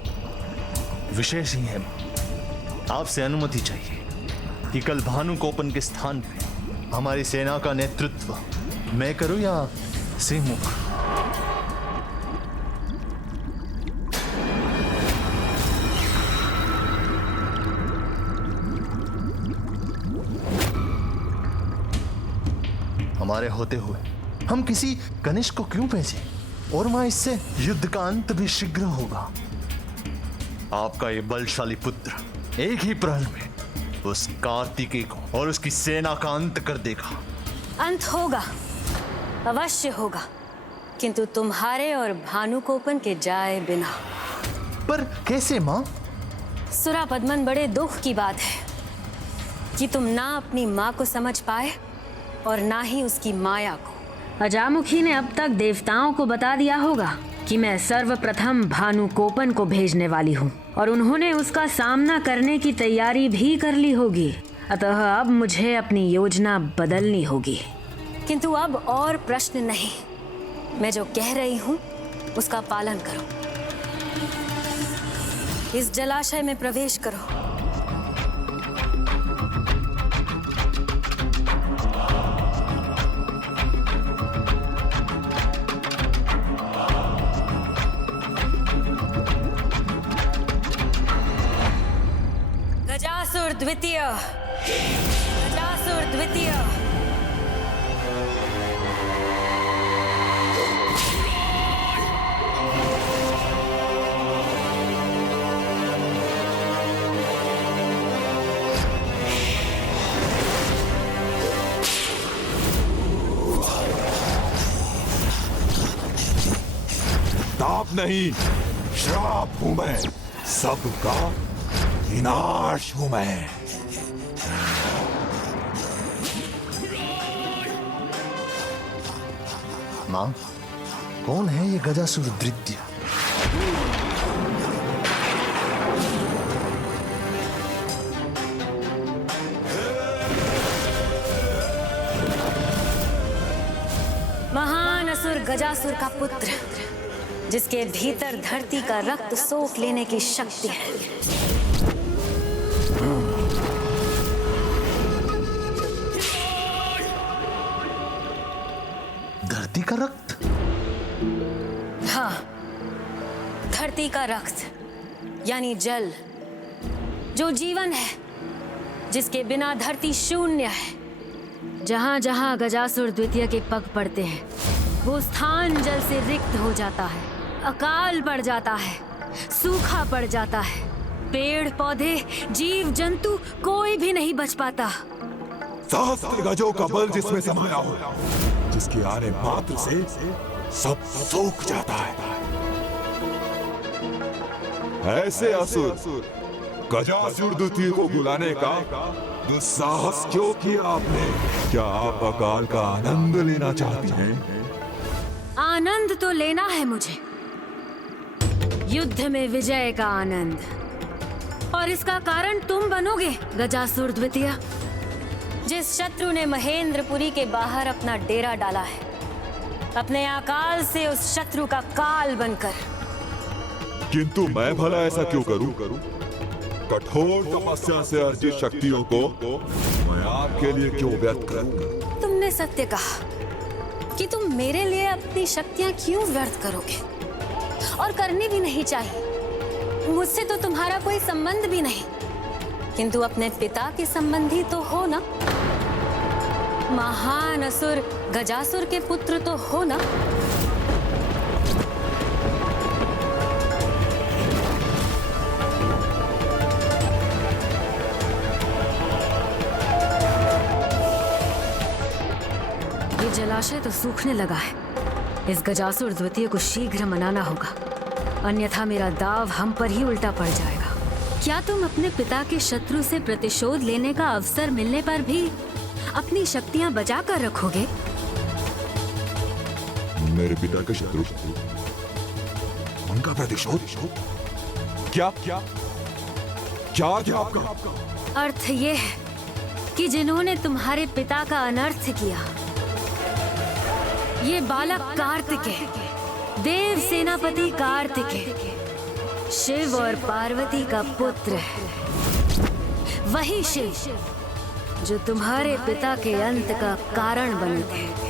विशेष ही है माँ। आपसे अनुमति चाहिए कि कल भानुकोपन के स्थान पे हमारी सेना का नेतृत्व मैं करूं या सिंहमुख? हमारे होते हुए हम किसी कनिष्क को क्यों भेजें? और मां, इससे युद्ध का अंत भी शीघ्र होगा। आपका ये बलशाली पुत्र एक ही प्रहर में उस कार्तिकेय को और उसकी सेना का अंत कर देगा। अंत होगा, अवश्य होगा, किंतु तुम्हारे और भानुकोपन के जाए बिना। पर कैसे मां? सुरा पद्मन, बड़े दुख की बात है कि तुम ना अपनी माँ को समझ पाए और ना ही उसकी माया को। अजामुखी ने अब तक देवताओं को बता दिया होगा कि मैं सर्वप्रथम भानुकोपन को भेजने वाली हूँ, और उन्होंने उसका सामना करने की तैयारी भी कर ली होगी। अतः अब मुझे अपनी योजना बदलनी होगी। किंतु अब और प्रश्न नहीं, मैं जो कह रही हूँ उसका पालन करो। इस जलाशय में प्रवेश करो। गजासुर द्वितीय, गजासुर द्वितीय। ताप नहीं, श्राप हूं मैं, सबका विनाश हूं मैं। मां, कौन है ये गजासुर द्वितीय? महान असुर गजासुर का पुत्र, जिसके भीतर धरती का रक्त सोख लेने की शक्ति है। धरती का रक्त? हाँ, धरती का रक्त यानी जल, जो जीवन है, जिसके बिना धरती शून्य है। जहां जहां गजासुर द्वितीय के पग पड़ते हैं, वो स्थान जल से रिक्त हो जाता है, अकाल पड़ जाता है, सूखा पड़ जाता है। पेड़ पौधे, जीव जंतु, कोई भी नहीं बच पाता। सहस्त्र गजों का बल जिसमें समाया हो, जिसके आने मात्र से सब सूख जाता है। ऐसे असुर गजासुर द्वितीय को बुलाने का दुस्साहस क्यों किया आपने? क्या आप अकाल का आनंद लेना चाहती हैं? आनंद तो लेना है मुझे, युद्ध में विजय का आनंद, और इसका कारण तुम बनोगे गजासुर द्वितीय। जिस शत्रु ने महेंद्रपुरी के बाहर अपना डेरा डाला है, अपने अकाल से उस शत्रु का काल बनकर। किंतु मैं भला ऐसा क्यों करूं? कठोर तपस्या से अर्जित शक्तियों को मैं आपके लिए क्यों व्यर्थ करूंगा? तुमने सत्य कहा कि तुम मेरे लिए अपनी शक्तियां क्यों व्यर्थ करोगे, और करनी भी नहीं चाहिए। मुझसे तो तुम्हारा कोई संबंध भी नहीं, किंतु अपने पिता के संबंधी तो हो ना। महान असुर गजासुर के पुत्र तो हो ना। ये जलाशय तो सूखने लगा है। इस गजासुर द्वितीय को शीघ्र मनाना होगा, अन्यथा मेरा दाव हम पर ही उल्टा पड़ जाएगा। क्या तुम अपने पिता के शत्रु से प्रतिशोध लेने का अवसर मिलने पर भी अपनी शक्तियां बचा कर रखोगे? मेरे पिता के शत्रु, उनका प्रतिशोध? क्या क्या क्या क्या आपका अर्थ ये है कि जिन्होंने तुम्हारे पिता का अनर्थ किया, ये बालक कार्तिकेय, देव सेनापति कार्तिकेय, शिव और पार्वती का पुत्र है। वही शिव जो तुम्हारे पिता के अंत का कारण बने थे।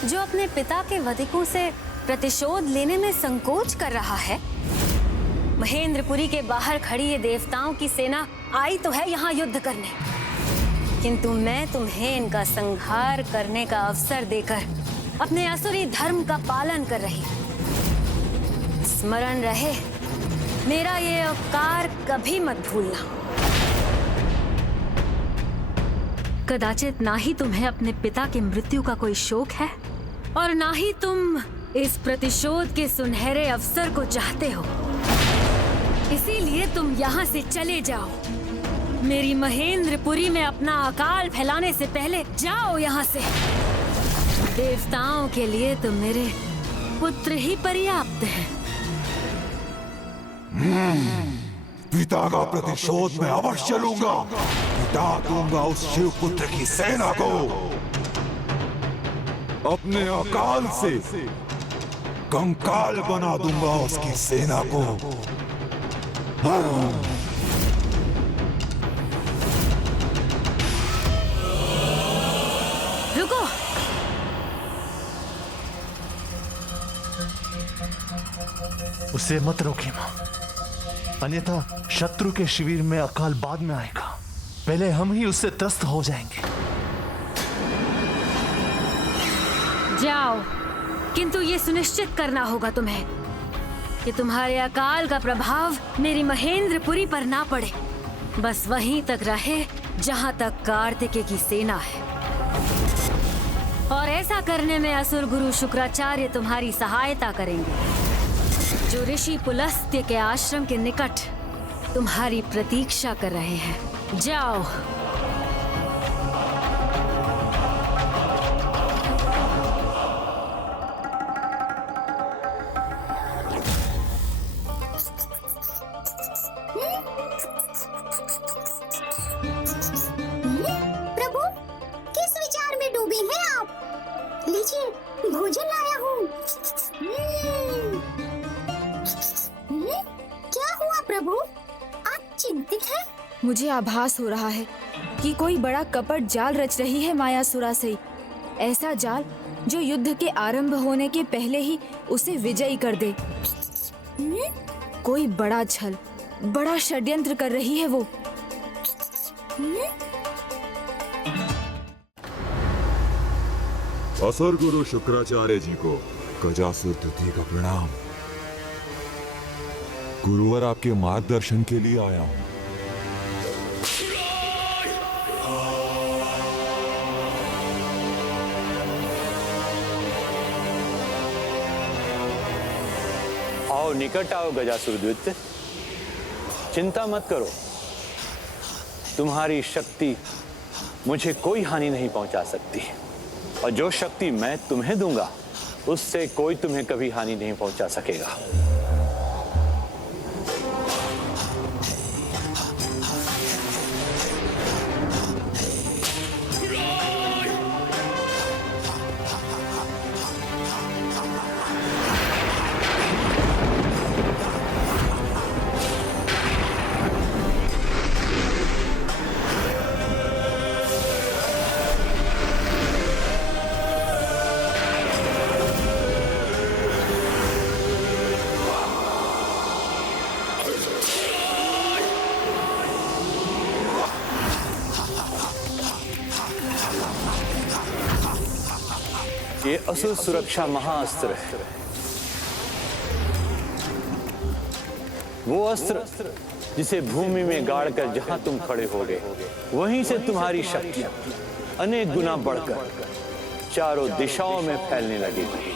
जो अपने पिता के वधिकों से प्रतिशोध लेने में संकोच कर रहा है। महेंद्रपुरी के बाहर खड़ी ये देवताओं की सेना आई तो है यहाँ युद्ध करने, किंतु मैं तुम्हें इनका संहार करने का अवसर देकर अपने असुरी धर्म का पालन कर रही। स्मरण रहे, मेरा ये उपकार कभी मत भूलना। कदाचित ना ही तुम्हें अपने पिता की मृत्यु का कोई शोक है और ना ही तुम इस प्रतिशोध के सुनहरे अवसर को चाहते हो, इसीलिए तुम यहाँ से चले जाओ। मेरी महेंद्रपुरी में अपना अकाल फैलाने से पहले जाओ यहाँ से। देवताओं के लिए तो मेरे पुत्र ही पर्याप्त हैं। पिता का प्रतिशोध मैं अवश्य लूंगा। मिटा दूंगा उस शिव पुत्र की सेना को। अपने अकाल से कंकाल बना दूंगा उसकी सेना को। हाँ। रुको, उसे मत रोकिए मां, अन्यथा शत्रु के शिविर में अकाल बाद में आएगा। पहले हम ही उससे त्रस्त हो जाएंगे। जाओ, किंतु ये सुनिश्चित करना होगा तुम्हें कि तुम्हारे अकाल का प्रभाव मेरी महेंद्रपुरी पर ना पड़े। बस वहीं तक रहे जहां तक कार्तिकेय की सेना है। और ऐसा करने में असुर गुरु शुक्राचार्य तुम्हारी सहायता करेंगे, जो ऋषि पुलस्त्य के आश्रम के निकट तुम्हारी प्रतीक्षा कर रहे हैं। जाओ। प्रभु, किस विचार में डूबे हैं आप? लीजिए, भोजन लाया हूँ। क्या हुआ प्रभु? आप चिंतित हैं? मुझे आभास हो रहा है कि कोई बड़ा कपट जाल रच रही है माया सुरासई। ऐसा जाल जो युद्ध के आरंभ होने के पहले ही उसे विजयी कर दे। कोई बड़ा छल, बड़ा षड्यंत्र कर रही है वो। असुर गुरु शुक्राचार्य जी को गजासुर द्वितीय का प्रणाम। गुरुवर, आपके मार्गदर्शन के लिए आया हूं। निकट आओ गजासुर द्वित्य। चिंता मत करो, तुम्हारी शक्ति मुझे कोई हानि नहीं पहुंचा सकती, और जो शक्ति मैं तुम्हें दूंगा उससे कोई तुम्हें कभी हानि नहीं पहुंचा सकेगा। ये असुर सुरक्षा महाअस्त्र है। वो अस्त्र जिसे भूमि में गाड़कर जहां तुम खड़े होगे वहीं से तुम्हारी शक्ति अनेक गुना बढ़कर चारों दिशाओं में फैलने लगेगी।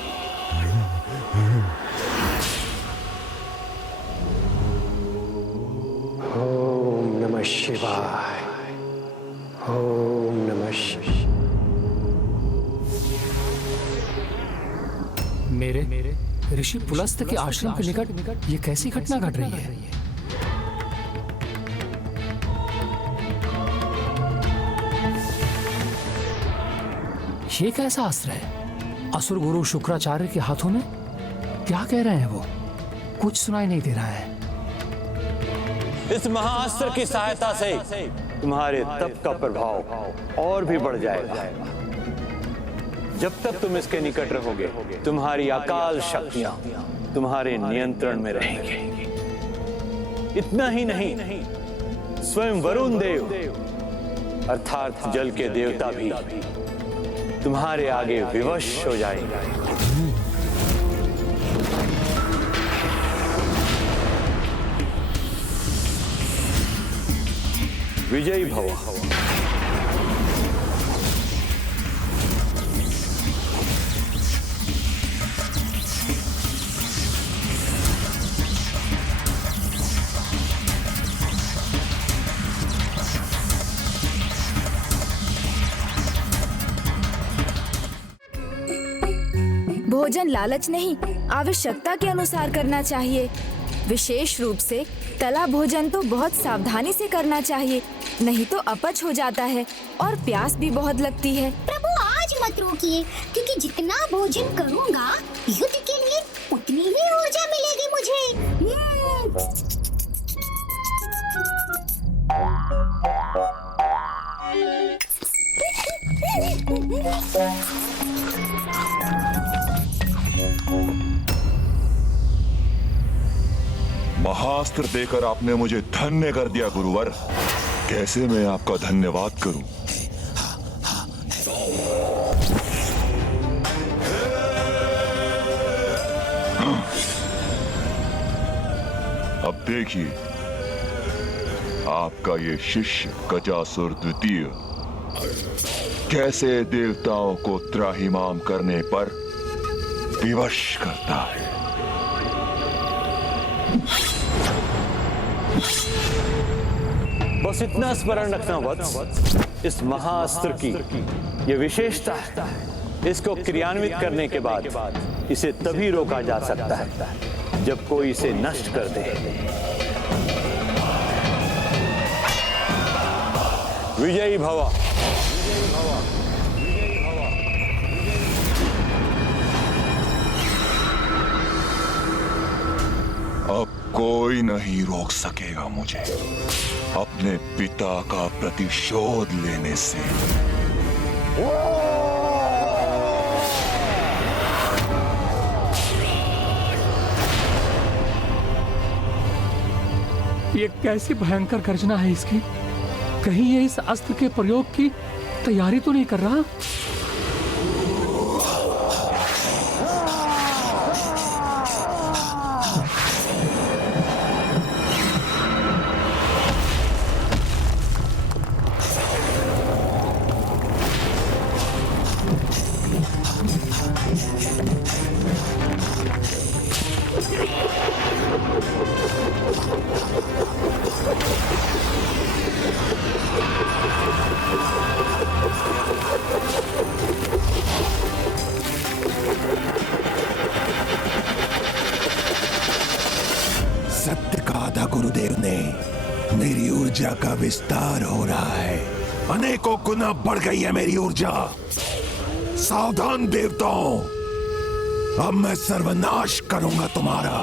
ओम नमः शिवाय। ओम नमः शिवाय। मेरे ऋषि पुलस्त के आश्रम के निकट ये कैसी घटना घट रही है? ये कैसा अस्त्र है? असुर गुरु शुक्राचार्य के हाथों में? क्या कह रहे हैं वो? कुछ सुनाई नहीं दे रहा है। इस महाअस्त्र की सहायता से तुम्हारे तप का प्रभाव और भी बढ़ जाएगा। जब तक तुम इसके निकट रहोगे तुम्हारी अकाल शक्तियां तुम्हारे नियंत्रण में रहेंगी। इतना ही नहीं, स्वयं वरुण देव अर्थात जल के देवता भी तुम्हारे आगे विवश हो जाएंगे। विजयी भव। भोजन लालच नहीं, आवश्यकता के अनुसार करना चाहिए। विशेष रूप से तला भोजन तो बहुत सावधानी से करना चाहिए, नहीं तो अपच हो जाता है और प्यास भी बहुत लगती है। प्रभु आज मत रोकिए, क्योंकि जितना भोजन करूंगा युद्ध के लिए उतनी ही ऊर्जा मिलेगी मुझे। महाअस्त्र देकर आपने मुझे धन्य कर दिया गुरुवर। कैसे मैं आपका धन्यवाद करूं? अब देखिए, आपका ये शिष्य गजासुर द्वितीय कैसे देवताओं को त्राहिमाम करने पर विवश करता है। बस इतना स्मरण रखना वत्स, इस महाअस्त्र की यह विशेषता है, इसको क्रियान्वित करने के बाद इसे तभी रोका जा सकता है जब कोई इसे नष्ट कर दे। विजयी भव। अब कोई नहीं रोक सकेगा मुझे अपने पिता का प्रतिशोध लेने से। ये कैसी भयंकर गर्जना है इसकी? कहीं ये इस अस्त्र के प्रयोग की तैयारी तो नहीं कर रहा? गुरुदेव ने मेरी ऊर्जा का विस्तार हो रहा है। अनेकों गुना बढ़ गई है मेरी ऊर्जा। सावधान देवताओं, अब मैं सर्वनाश करूंगा तुम्हारा।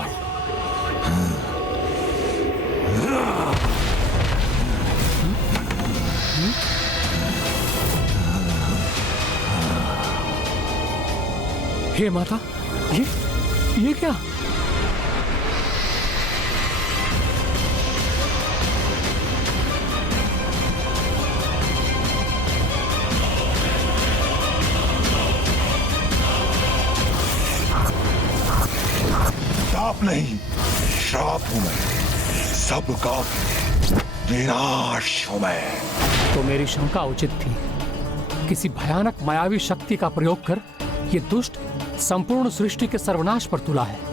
हे माता, ये क्या? ताप नहीं, श्राप हूं मैं, सबका विनाश हूं मैं। तो मेरी शंका उचित थी। किसी भयानक मायावी शक्ति का प्रयोग कर ये दुष्ट संपूर्ण सृष्टि के सर्वनाश पर तुला है।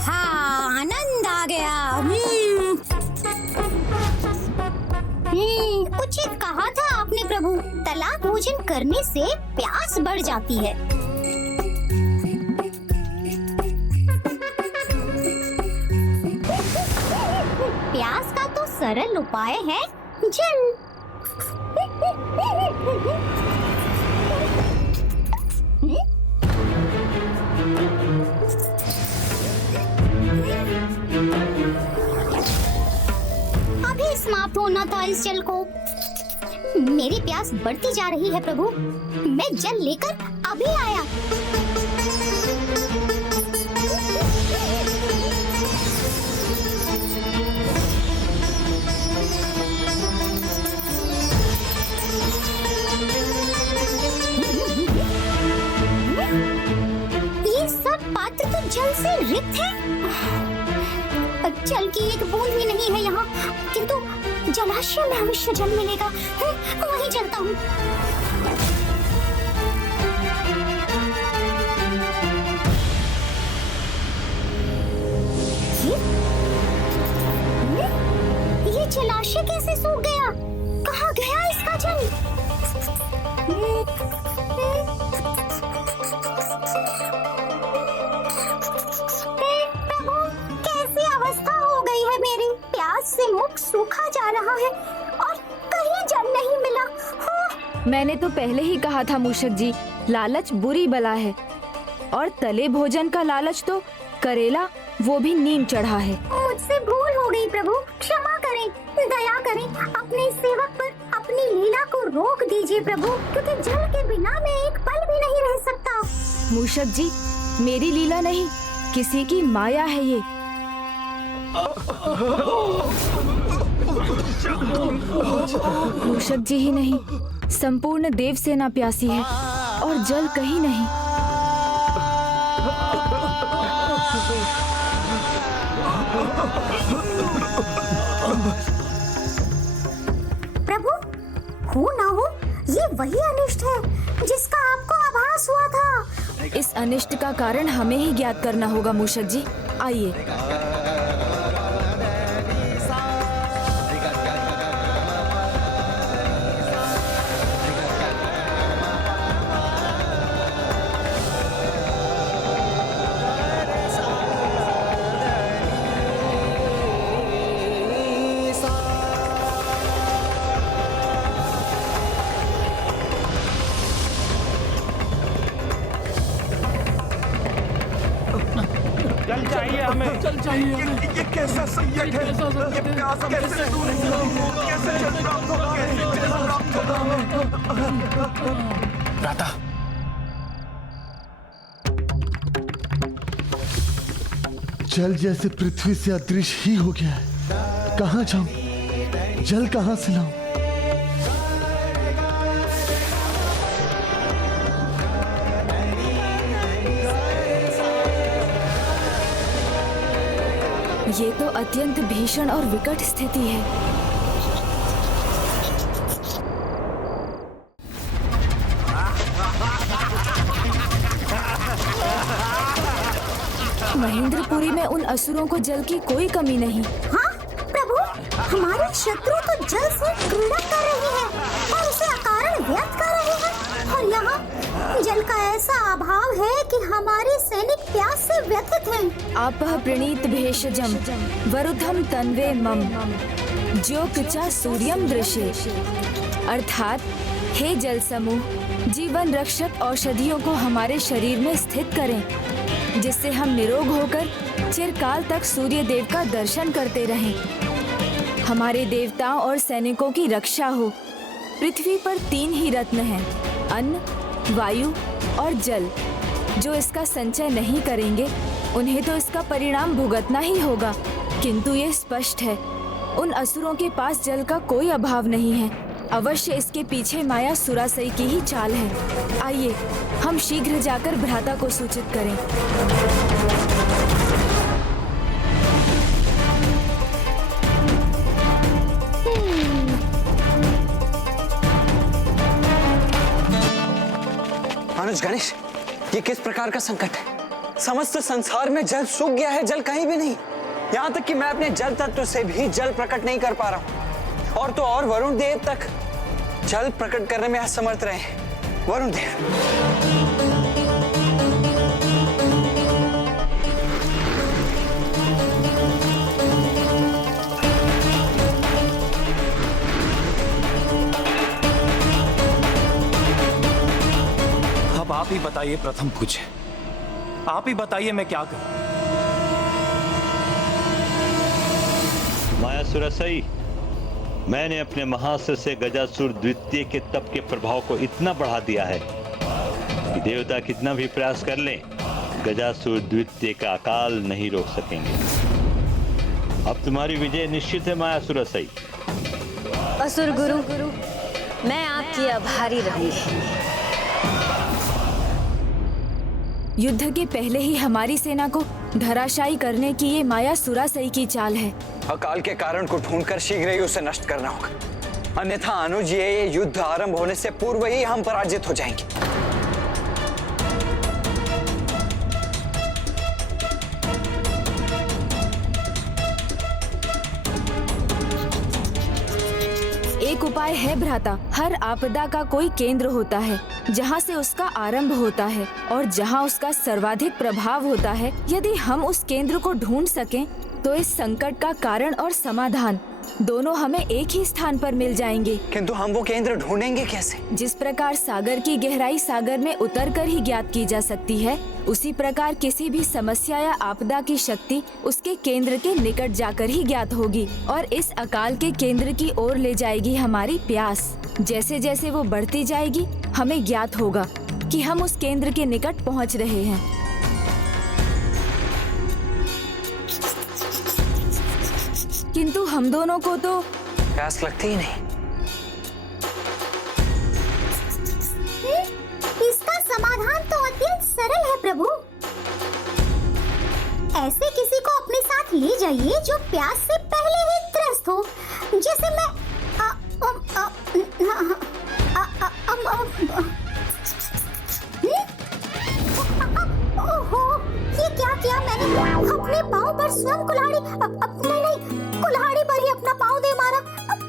आनंद आ गया। उचित कहा था आपने प्रभु, तला भोजन करने से प्यास बढ़ जाती है। प्यास का तो सरल उपाय है जल। अभी समाप्त होना था इस जल को। मेरी प्यास बढ़ती जा रही है प्रभु, मैं जल लेकर अभी आया। ये सब पात्र तो जल से रिक्त है। जल की एक बूंद भी नहीं है यहाँ, किंतु जलाशय में अवश्य जल मिलेगा। वहीं चलता हूँ। ये जलाशय कैसे सूख गया? कहाँ गया इसका जल? से मुख सूखा जा रहा है और कहीं जल नहीं मिला। मैंने तो पहले ही कहा था मूषक जी, लालच बुरी बला है, और तले भोजन का लालच तो करेला, वो भी नीम चढ़ा है। मुझसे भूल हो गई प्रभु, क्षमा करें, दया करें। अपने सेवक पर अपनी लीला को रोक दीजिए प्रभु, क्योंकि जल के बिना मैं एक पल भी नहीं रह सकता। मूषक जी, मेरी लीला नहीं, किसी की माया है ये। मूषक जी ही नहीं, संपूर्ण देव सेना प्यासी है और जल कहीं नहीं। प्रभु, हो ना हो, ये वही अनिष्ट है जिसका आपको आभास हुआ था। इस अनिष्ट का कारण हमें ही ज्ञात करना होगा मूषक जी। आइए। जल चाहिए हमें। ये कैसा संयोग है? ये प्यास कैसे दूर होगी? कैसे जल प्राप्त होगा? जल प्राप्त होगा? भ्राता, जल जैसे पृथ्वी से अदृश्य ही हो गया है। कहाँ जाऊं? जल कहाँ से लाऊं? ये तो अत्यंत भीषण और विकट स्थिति है। महेंद्र महेंद्रपुरी में उन असुरों को जल की कोई कमी नहीं। हाँ प्रभु, हमारे शत्रु तो जल से क्रीड़ा कर रहे हैं और उसे अकारण व्यर्थ कर रहे हैं, और यहाँ जल का ऐसा अभाव है कि हमारे सैनिक प्यास से व्यथित हैं। आपः प्रणीत भेषजम वरुधम तन्वे मम ज्योतिचा सूर्यम दृश्ये। अर्थात हे जल समूह, जीवन रक्षक औषधियों को हमारे शरीर में स्थित करें, जिससे हम निरोग होकर चिरकाल तक सूर्य देव का दर्शन करते रहें। हमारे देवताओं और सैनिकों की रक्षा हो। पृथ्वी पर 3 ही रत्न हैं, अन्न, वायु और जल। जो इसका संचय नहीं करेंगे उन्हें तो इसका परिणाम भुगतना ही होगा। किंतु ये स्पष्ट है, उन असुरों के पास जल का कोई अभाव नहीं है। अवश्य इसके पीछे माया सुरासई की ही चाल है। आइए हम शीघ्र जाकर भ्राता को सूचित करें। अनुज गणेश, ये किस प्रकार का संकट है? समस्त संसार में जल सूख गया है, जल कहीं भी नहीं। यहाँ तक कि मैं अपने जल तत्व से भी जल प्रकट नहीं कर पा रहा हूँ, और तो और वरुण देव तक जल प्रकट करने में असमर्थ रहे हैं। वरुण देव, अब आप ही बताइए प्रथम पूछे, आप ही बताइए मैं क्या करूं? माया सुरसई, मैंने अपने महाअस्त्र से गजासुर द्वितीय के तप के प्रभाव को इतना बढ़ा दिया है कि देवता कितना भी प्रयास कर लें, गजासुर द्वितीय का अकाल नहीं रोक सकेंगे। अब तुम्हारी विजय निश्चित है माया सुरसई। असुर गुरु, मैं आपकी आभारी रहूंगी। युद्ध के पहले ही हमारी सेना को धराशायी करने की ये माया सुरासई की चाल है। अकाल के कारण को ढूंढकर शीघ्र ही उसे नष्ट करना होगा, अन्यथा अनुज ये युद्ध आरंभ होने से पूर्व ही हम पराजित हो जाएंगे। एक उपाय है भ्राता। हर आपदा का कोई केंद्र होता है जहाँ से उसका आरंभ होता है और जहाँ उसका सर्वाधिक प्रभाव होता है। यदि हम उस केंद्र को ढूंढ सकें तो इस संकट का कारण और समाधान दोनों हमें एक ही स्थान पर मिल जाएंगे। किंतु हम वो केंद्र ढूंढेंगे कैसे? जिस प्रकार सागर की गहराई सागर में उतरकर ही ज्ञात की जा सकती है, उसी प्रकार किसी भी समस्या या आपदा की शक्ति उसके केंद्र के निकट जाकर ही ज्ञात होगी और इस अकाल के केंद्र की ओर ले जाएगी हमारी प्यास। जैसे जैसे वो बढ़ती जाएगी, हमें ज्ञात होगा कि हम उस केंद्र के निकट पहुंच रहे हैं। किंतु हम दोनों को तो प्यास लगती ही नहीं। इसका समाधान तो अत्यंत सरल है प्रभु। ऐसे किसी को अपने साथ ले जाइए जो प्यास से पहले ही त्रस्त हो। जैसे मैं ओहो, ये क्या किया मैंने? अपने पाँव पर स्वयं कुल्हाड़ी पर ही अपना पाँव दे मारा।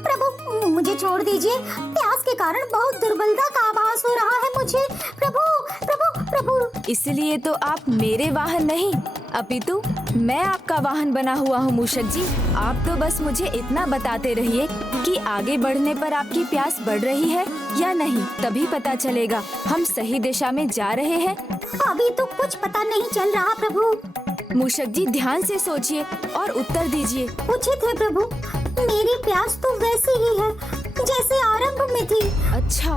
प्रभु मुझे छोड़ दीजिए, प्यास के कारण बहुत दुर्बलता का आभास हो रहा है मुझे। प्रभु प्रभु प्रभु। इसलिए तो आप मेरे वाहन नहीं अपितु मैं आपका वाहन बना हुआ हूँ मूषक जी। आप तो बस मुझे इतना बताते रहिए कि आगे बढ़ने पर आपकी प्यास बढ़ रही है या नहीं, तभी पता चलेगा हम सही दिशा में जा रहे हैं। अभी तो कुछ पता नहीं चल रहा प्रभु। मूषक जी ध्यान से सोचिए और उत्तर दीजिए। उचित है प्रभु, मेरी प्यास तो वैसी ही है जैसे आरंभ में थी। अच्छा,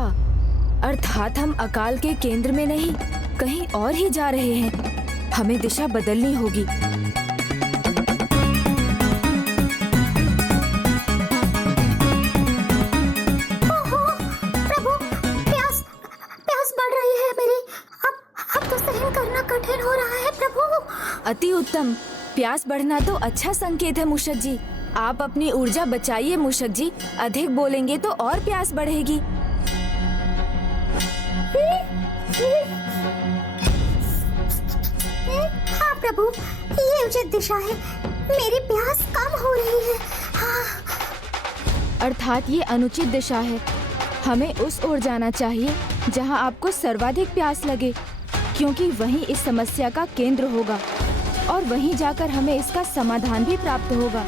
अर्थात हम अकाल के केंद्र में नहीं कहीं और ही जा रहे हैं। हमें दिशा बदलनी होगी। ओहो, प्रभु प्यास बढ़ रही है मेरी। अब तो सहन करना कठिन हो रहा है प्रभु। अति उत्तम, प्यास बढ़ना तो अच्छा संकेत है मूषक जी। आप अपनी ऊर्जा बचाइए मूषक जी, अधिक बोलेंगे तो और प्यास बढ़ेगी। हाँ प्रभु, ये उचित दिशा है। मेरी प्यास कम हो रही है। हाँ। अर्थात ये अनुचित दिशा है। हमें उस ओर जाना चाहिए जहाँ आपको सर्वाधिक प्यास लगे, क्योंकि वहीं इस समस्या का केंद्र होगा और वहीं जाकर हमें इसका समाधान भी प्राप्त होगा।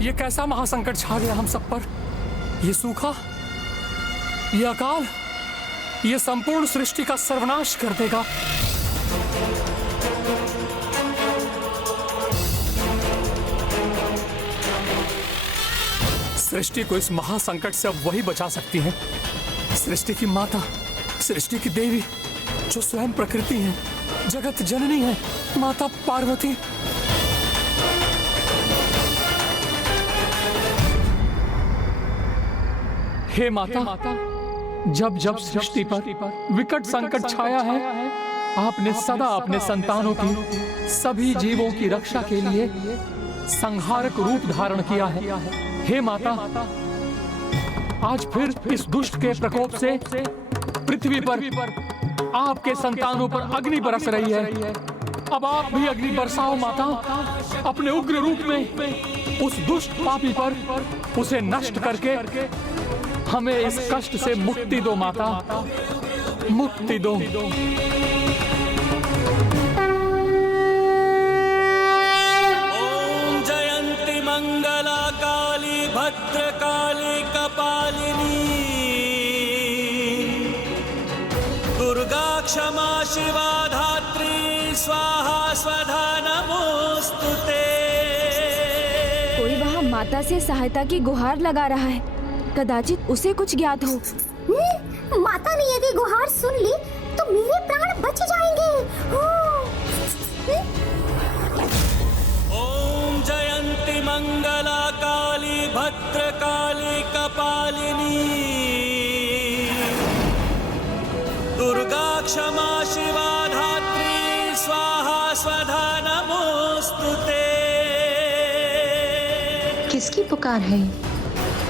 ये कैसा महासंकट छा गया हम सब पर? ये सूखा, ये अकाल, ये संपूर्ण सृष्टि का सर्वनाश कर देगा। सृष्टि को इस महासंकट से अब वही बचा सकती है, सृष्टि की माता, सृष्टि की देवी, जो स्वयं प्रकृति है, जगत जननी है, माता पार्वती। हे माता, जब जब सृष्टि पर विकट संकट छाया है, आपने सदा अपने संतानों की, सभी जीवों की रक्षा के लिए संहारक रूप धारण किया है। हे माता, आज फिर इस दुष्ट के प्रकोप से पृथ्वी पर आपके संतानों पर अग्नि बरस रही है। अब आप भी अग्नि बरसाओ माता, अपने उग्र रूप में उस दुष्ट पापी पर, उसे नष्ट करके हमें इस कष्ट से मुक्ति दो माता, मुक्ति दो। ओम जयंती मंगला काली भद्रकाली कपालिनी, दुर्गा क्षमा शिवा धात्री स्वाहा स्वधा नमोस्तुते। कोई वहाँ माता से सहायता की गुहार लगा रहा है, कदाचित उसे कुछ ज्ञात हो। माता ने यदि गुहार सुन ली तो मेरे प्राण बच जाएंगे। ओम जयंती मंगला काली भद्रकाली कपालिनी, दुर्गा क्षमा शिवा धात्री स्वाहा स्वधा नमोस्तुते। किसकी पुकार है?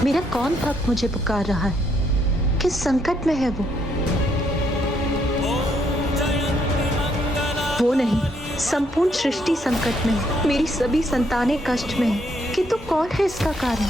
मेरा कौन भक्त मुझे पुकार रहा है? किस संकट में है वो? वो नहीं, संपूर्ण सृष्टि संकट में है। मेरी सभी संतानें कष्ट में है, किंतु कौन है इसका कारण?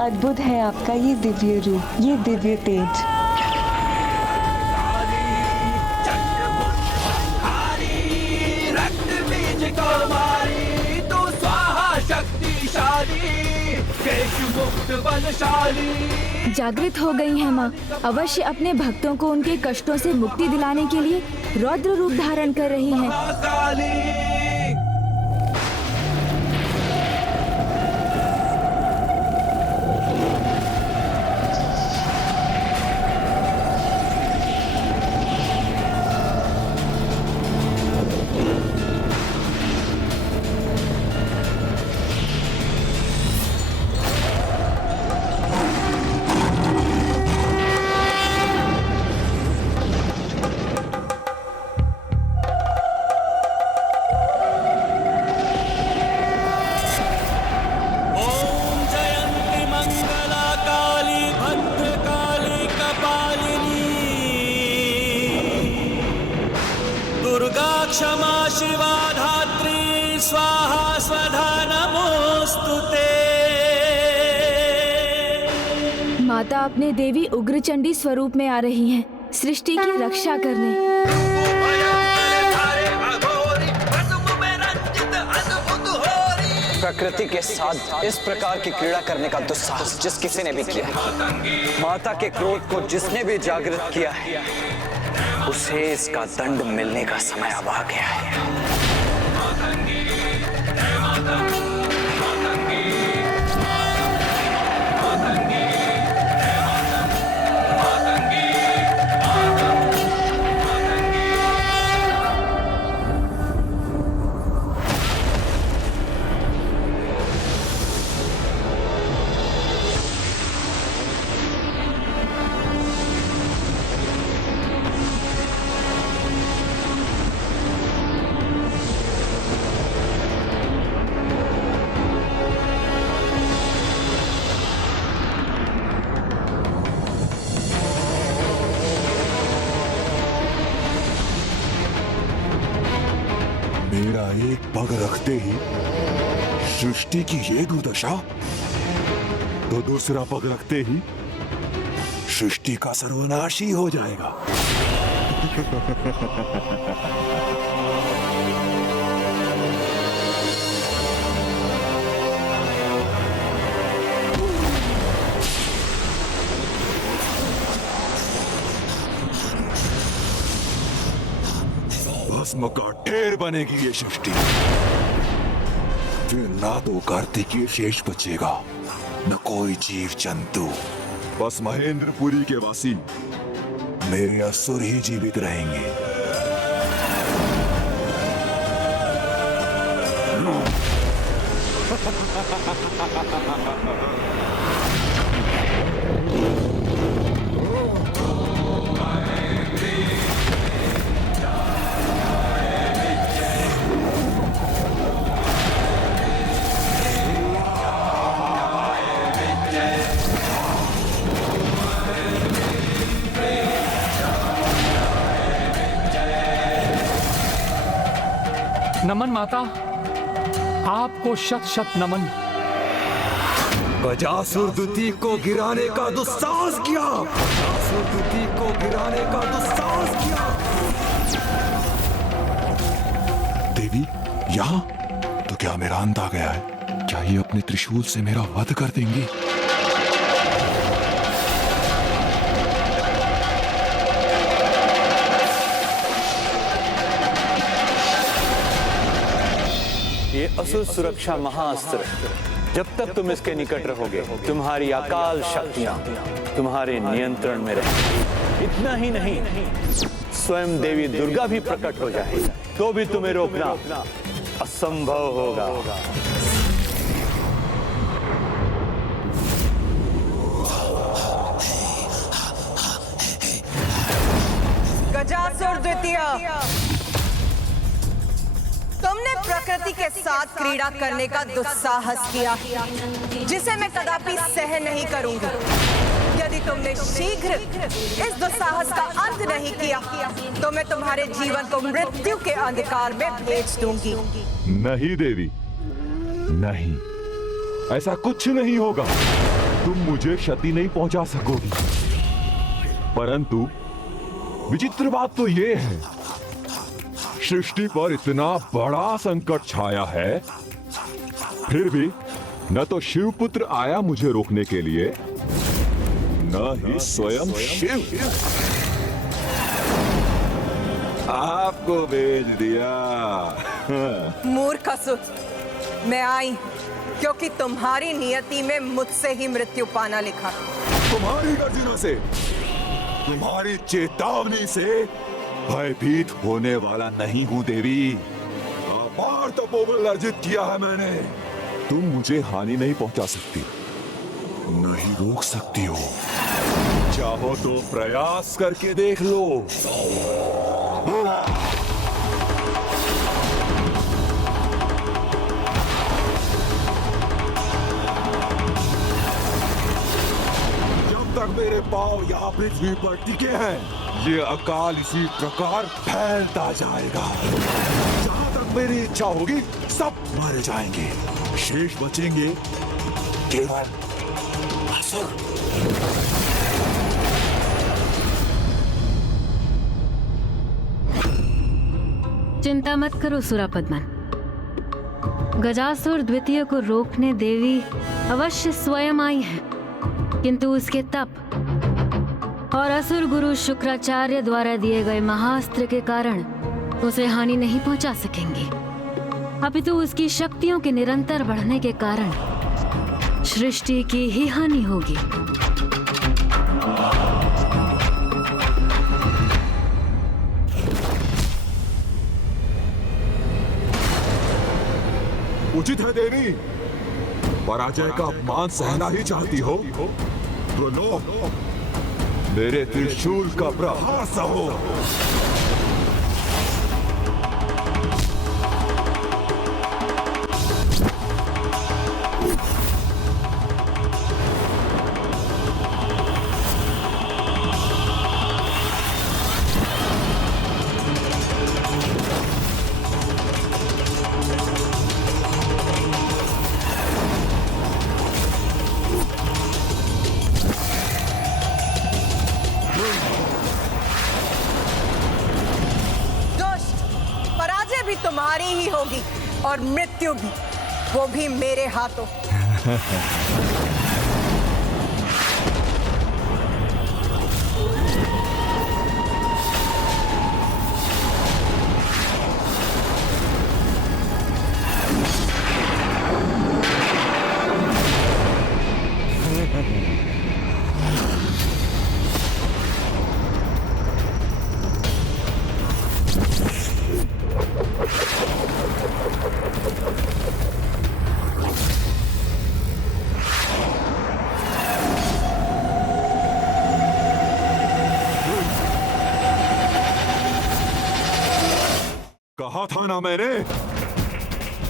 अद्भुत है आपका ये दिव्य रूप, ये दिव्य तेज। जागृत हो गई है माँ, अवश्य अपने भक्तों को उनके कष्टों से मुक्ति दिलाने के लिए रौद्र रूप धारण कर रही हैं। क्षमा शिवा धात्री स्वाहा स्वधा नमोस्तुते। माता अपने देवी उग्रचंडी स्वरूप में आ रही हैं, सृष्टि की रक्षा करने। प्रकृति के साथ इस प्रकार की क्रीड़ा करने का दुस्साहस जिस किसी ने भी किया है, माता के क्रोध को जिसने भी जागृत किया है, उसे इसका दंड मिलने का समय अब आ गया है। मेरा एक पग रखते ही सृष्टि की ये दुर्दशा, तो दूसरा पग रखते ही सृष्टि का सर्वनाश ही हो जाएगा। भस्म का ढेर बनेगी ये सृष्टि, फिर ना तो कार्तिकेय शेष बचेगा, न कोई जीव जंतु। बस महेंद्रपुरी के वासी मेरे असुर ही जीवित रहेंगे। नमन माता, आपको शत शत नमन। गजासुर द्वितीय को गिराने का दुस्साहस किया, गजासुर द्वितीय को गिराने का दुस्साहस किया। देवी यहाँ तो क्या मेरा अंत आ गया है? क्या ये अपने त्रिशूल से मेरा वध कर देंगी? ये असुर सुरक्षा महाअस्त्र, जब तक तुम इसके निकट रहोगे तुम्हारी अकाल शक्तियां तुम्हारे नियंत्रण में रहेंगी। इतना ही नहीं, स्वयं देवी दुर्गा भी प्रकट हो जाए तो भी तुम्हें रोकना असंभव होगा। गजासुर द्वितीय, तुमने प्रकृति के साथ क्रीड़ा करने का दुस्साहस किया, जिसे मैं कदापि सहन नहीं करूंगी। यदि तुमने शीघ्र इस दुस्साहस का अंत नहीं किया, तो मैं तुम्हारे जीवन को मृत्यु के अंधकार में भेज दूंगी। नहीं देवी, नहीं, ऐसा कुछ नहीं होगा। तुम मुझे क्षति नहीं पहुंचा सकोगी। परंतु विचित्र बात तो ये है, सृष्टि पर इतना बड़ा संकट छाया है, फिर भी न तो शिवपुत्र आया मुझे रोकने के लिए, न ही स्वयं शिव आपको भेज दिया। मूर्ख असुर, मैं आई क्योंकि तुम्हारी नियति में मुझसे ही मृत्यु पाना लिखा। तुम्हारी गर्जना से, तुम्हारी चेतावनी से भयभीत होने वाला नहीं हूं देवी। अपार तपोबल अर्जित किया है मैंने। तुम मुझे हानि नहीं पहुंचा सकती, नहीं रोक सकती हो। चाहो तो प्रयास करके देख लो। जब तक मेरे पांव यहाँ पृथ्वी पर टिके हैं, ये अकाल इसी प्रकार फैलता जाएगा। मेरी इच्छा होगी सब मारे जाएंगे, शेष बचेंगे केवल असुर। चिंता मत करो सुरापद्मन। गजासुर द्वितीय को रोकने देवी अवश्य स्वयं आई है, किंतु उसके तप और असुर गुरु शुक्राचार्य द्वारा दिए गए महाअस्त्र के कारण उसे हानि नहीं पहुंचा सकेंगे, अपितु उसकी शक्तियों के निरंतर बढ़ने के कारण सृष्टि की ही हानि होगी। उचित है देवी, पराजय का अपमान सहना ही चाहती हो तो लो, मेरे त्रिशूल का प्रहार सहो। तुम्हारी ही होगी और मृत्यु भी, वो भी मेरे हाथों। कहा था ना मैंने,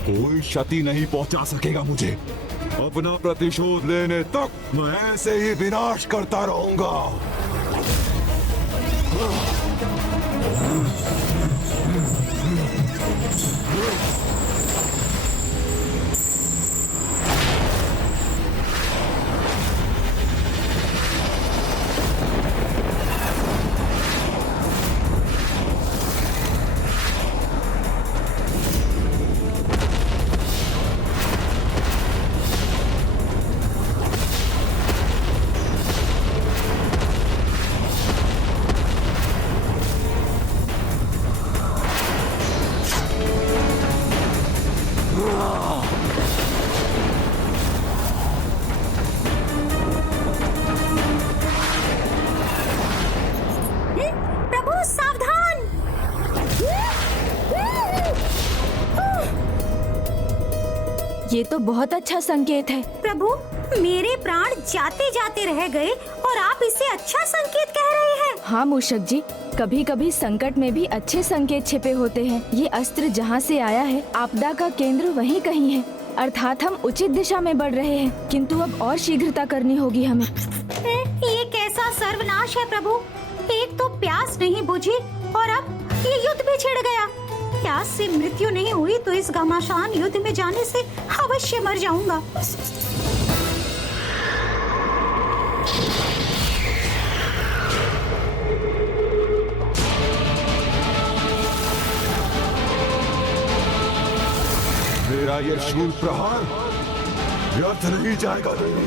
कोई क्षति नहीं पहुंचा सकेगा मुझे। अपना प्रतिशोध लेने तक मैं ऐसे ही विनाश करता रहूंगा। ये तो बहुत अच्छा संकेत है। प्रभु, मेरे प्राण जाते जाते रह गए और आप इसे अच्छा संकेत कह रहे हैं। हाँ मूषक जी, कभी कभी संकट में भी अच्छे संकेत छिपे होते हैं। ये अस्त्र जहाँ से आया है, आपदा का केंद्र वहीं कहीं है, अर्थात हम उचित दिशा में बढ़ रहे हैं, किंतु अब और शीघ्रता करनी होगी हमें। ये कैसा सर्वनाश है प्रभु, एक तो प्यास नहीं बुझी और अब ये युद्ध भी छिड़ गया। प्यास से मृत्यु नहीं हुई तो इस घमासान युद्ध में जाने से अवश्य मर जाऊंगा। मेरा ये शूल प्रहार व्यर्थ नहीं जाएगा देवी।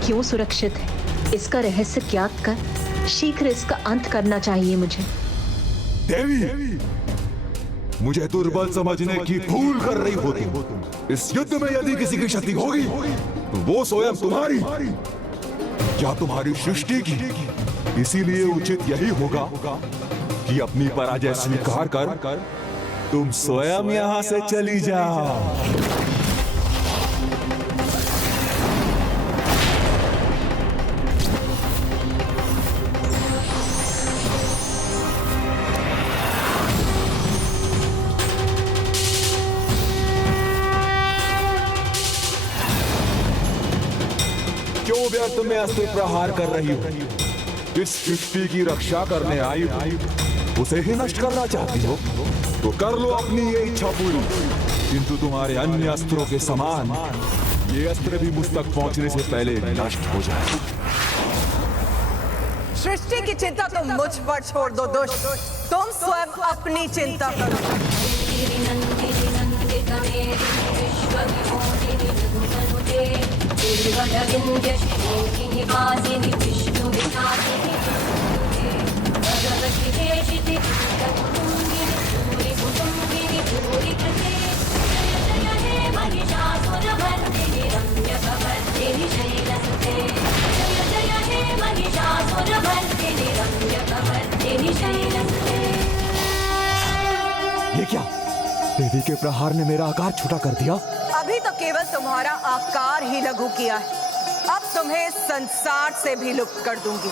क्यों सुरक्षित है, इसका रहस्य ज्ञात कर शीघ्र इसका अंत करना चाहिए मुझे। देवी, मुझे दुर्बल समझने की भूल कर रही हो तुम। इस युद्ध में यदि किसी की क्षति होगी तो वो स्वयं तुम्हारी या तुम्हारी सृष्टि की। इसीलिए उचित यही होगा कि अपनी पराजय स्वीकार कर तुम स्वयं यहां से चली जाओ। क्यों व्यर्थ में अस्त्र प्रहार कर रही हो? इस सृष्टि की रक्षा करने आई हो, उसे ही नष्ट करना चाहती हो तो कर लो अपनी ये इच्छा पूरी। किंतु तुम्हारे अन्य अस्त्रों के समान ये अस्त्र भी मुझ तक पहुंचने से पहले नष्ट हो जाए। सृष्टि की चिंता तुम मुझ पर छोड़ दो दुष्ट, तुम स्वयं अपनी चिंता करो। ये क्या? देवी के प्रहार ने मेरा आकार छोटा कर दिया। अभी तो केवल तुम्हारा आकार ही लघु किया है, अब तुम्हें संसार से भी लुप्त कर दूंगी।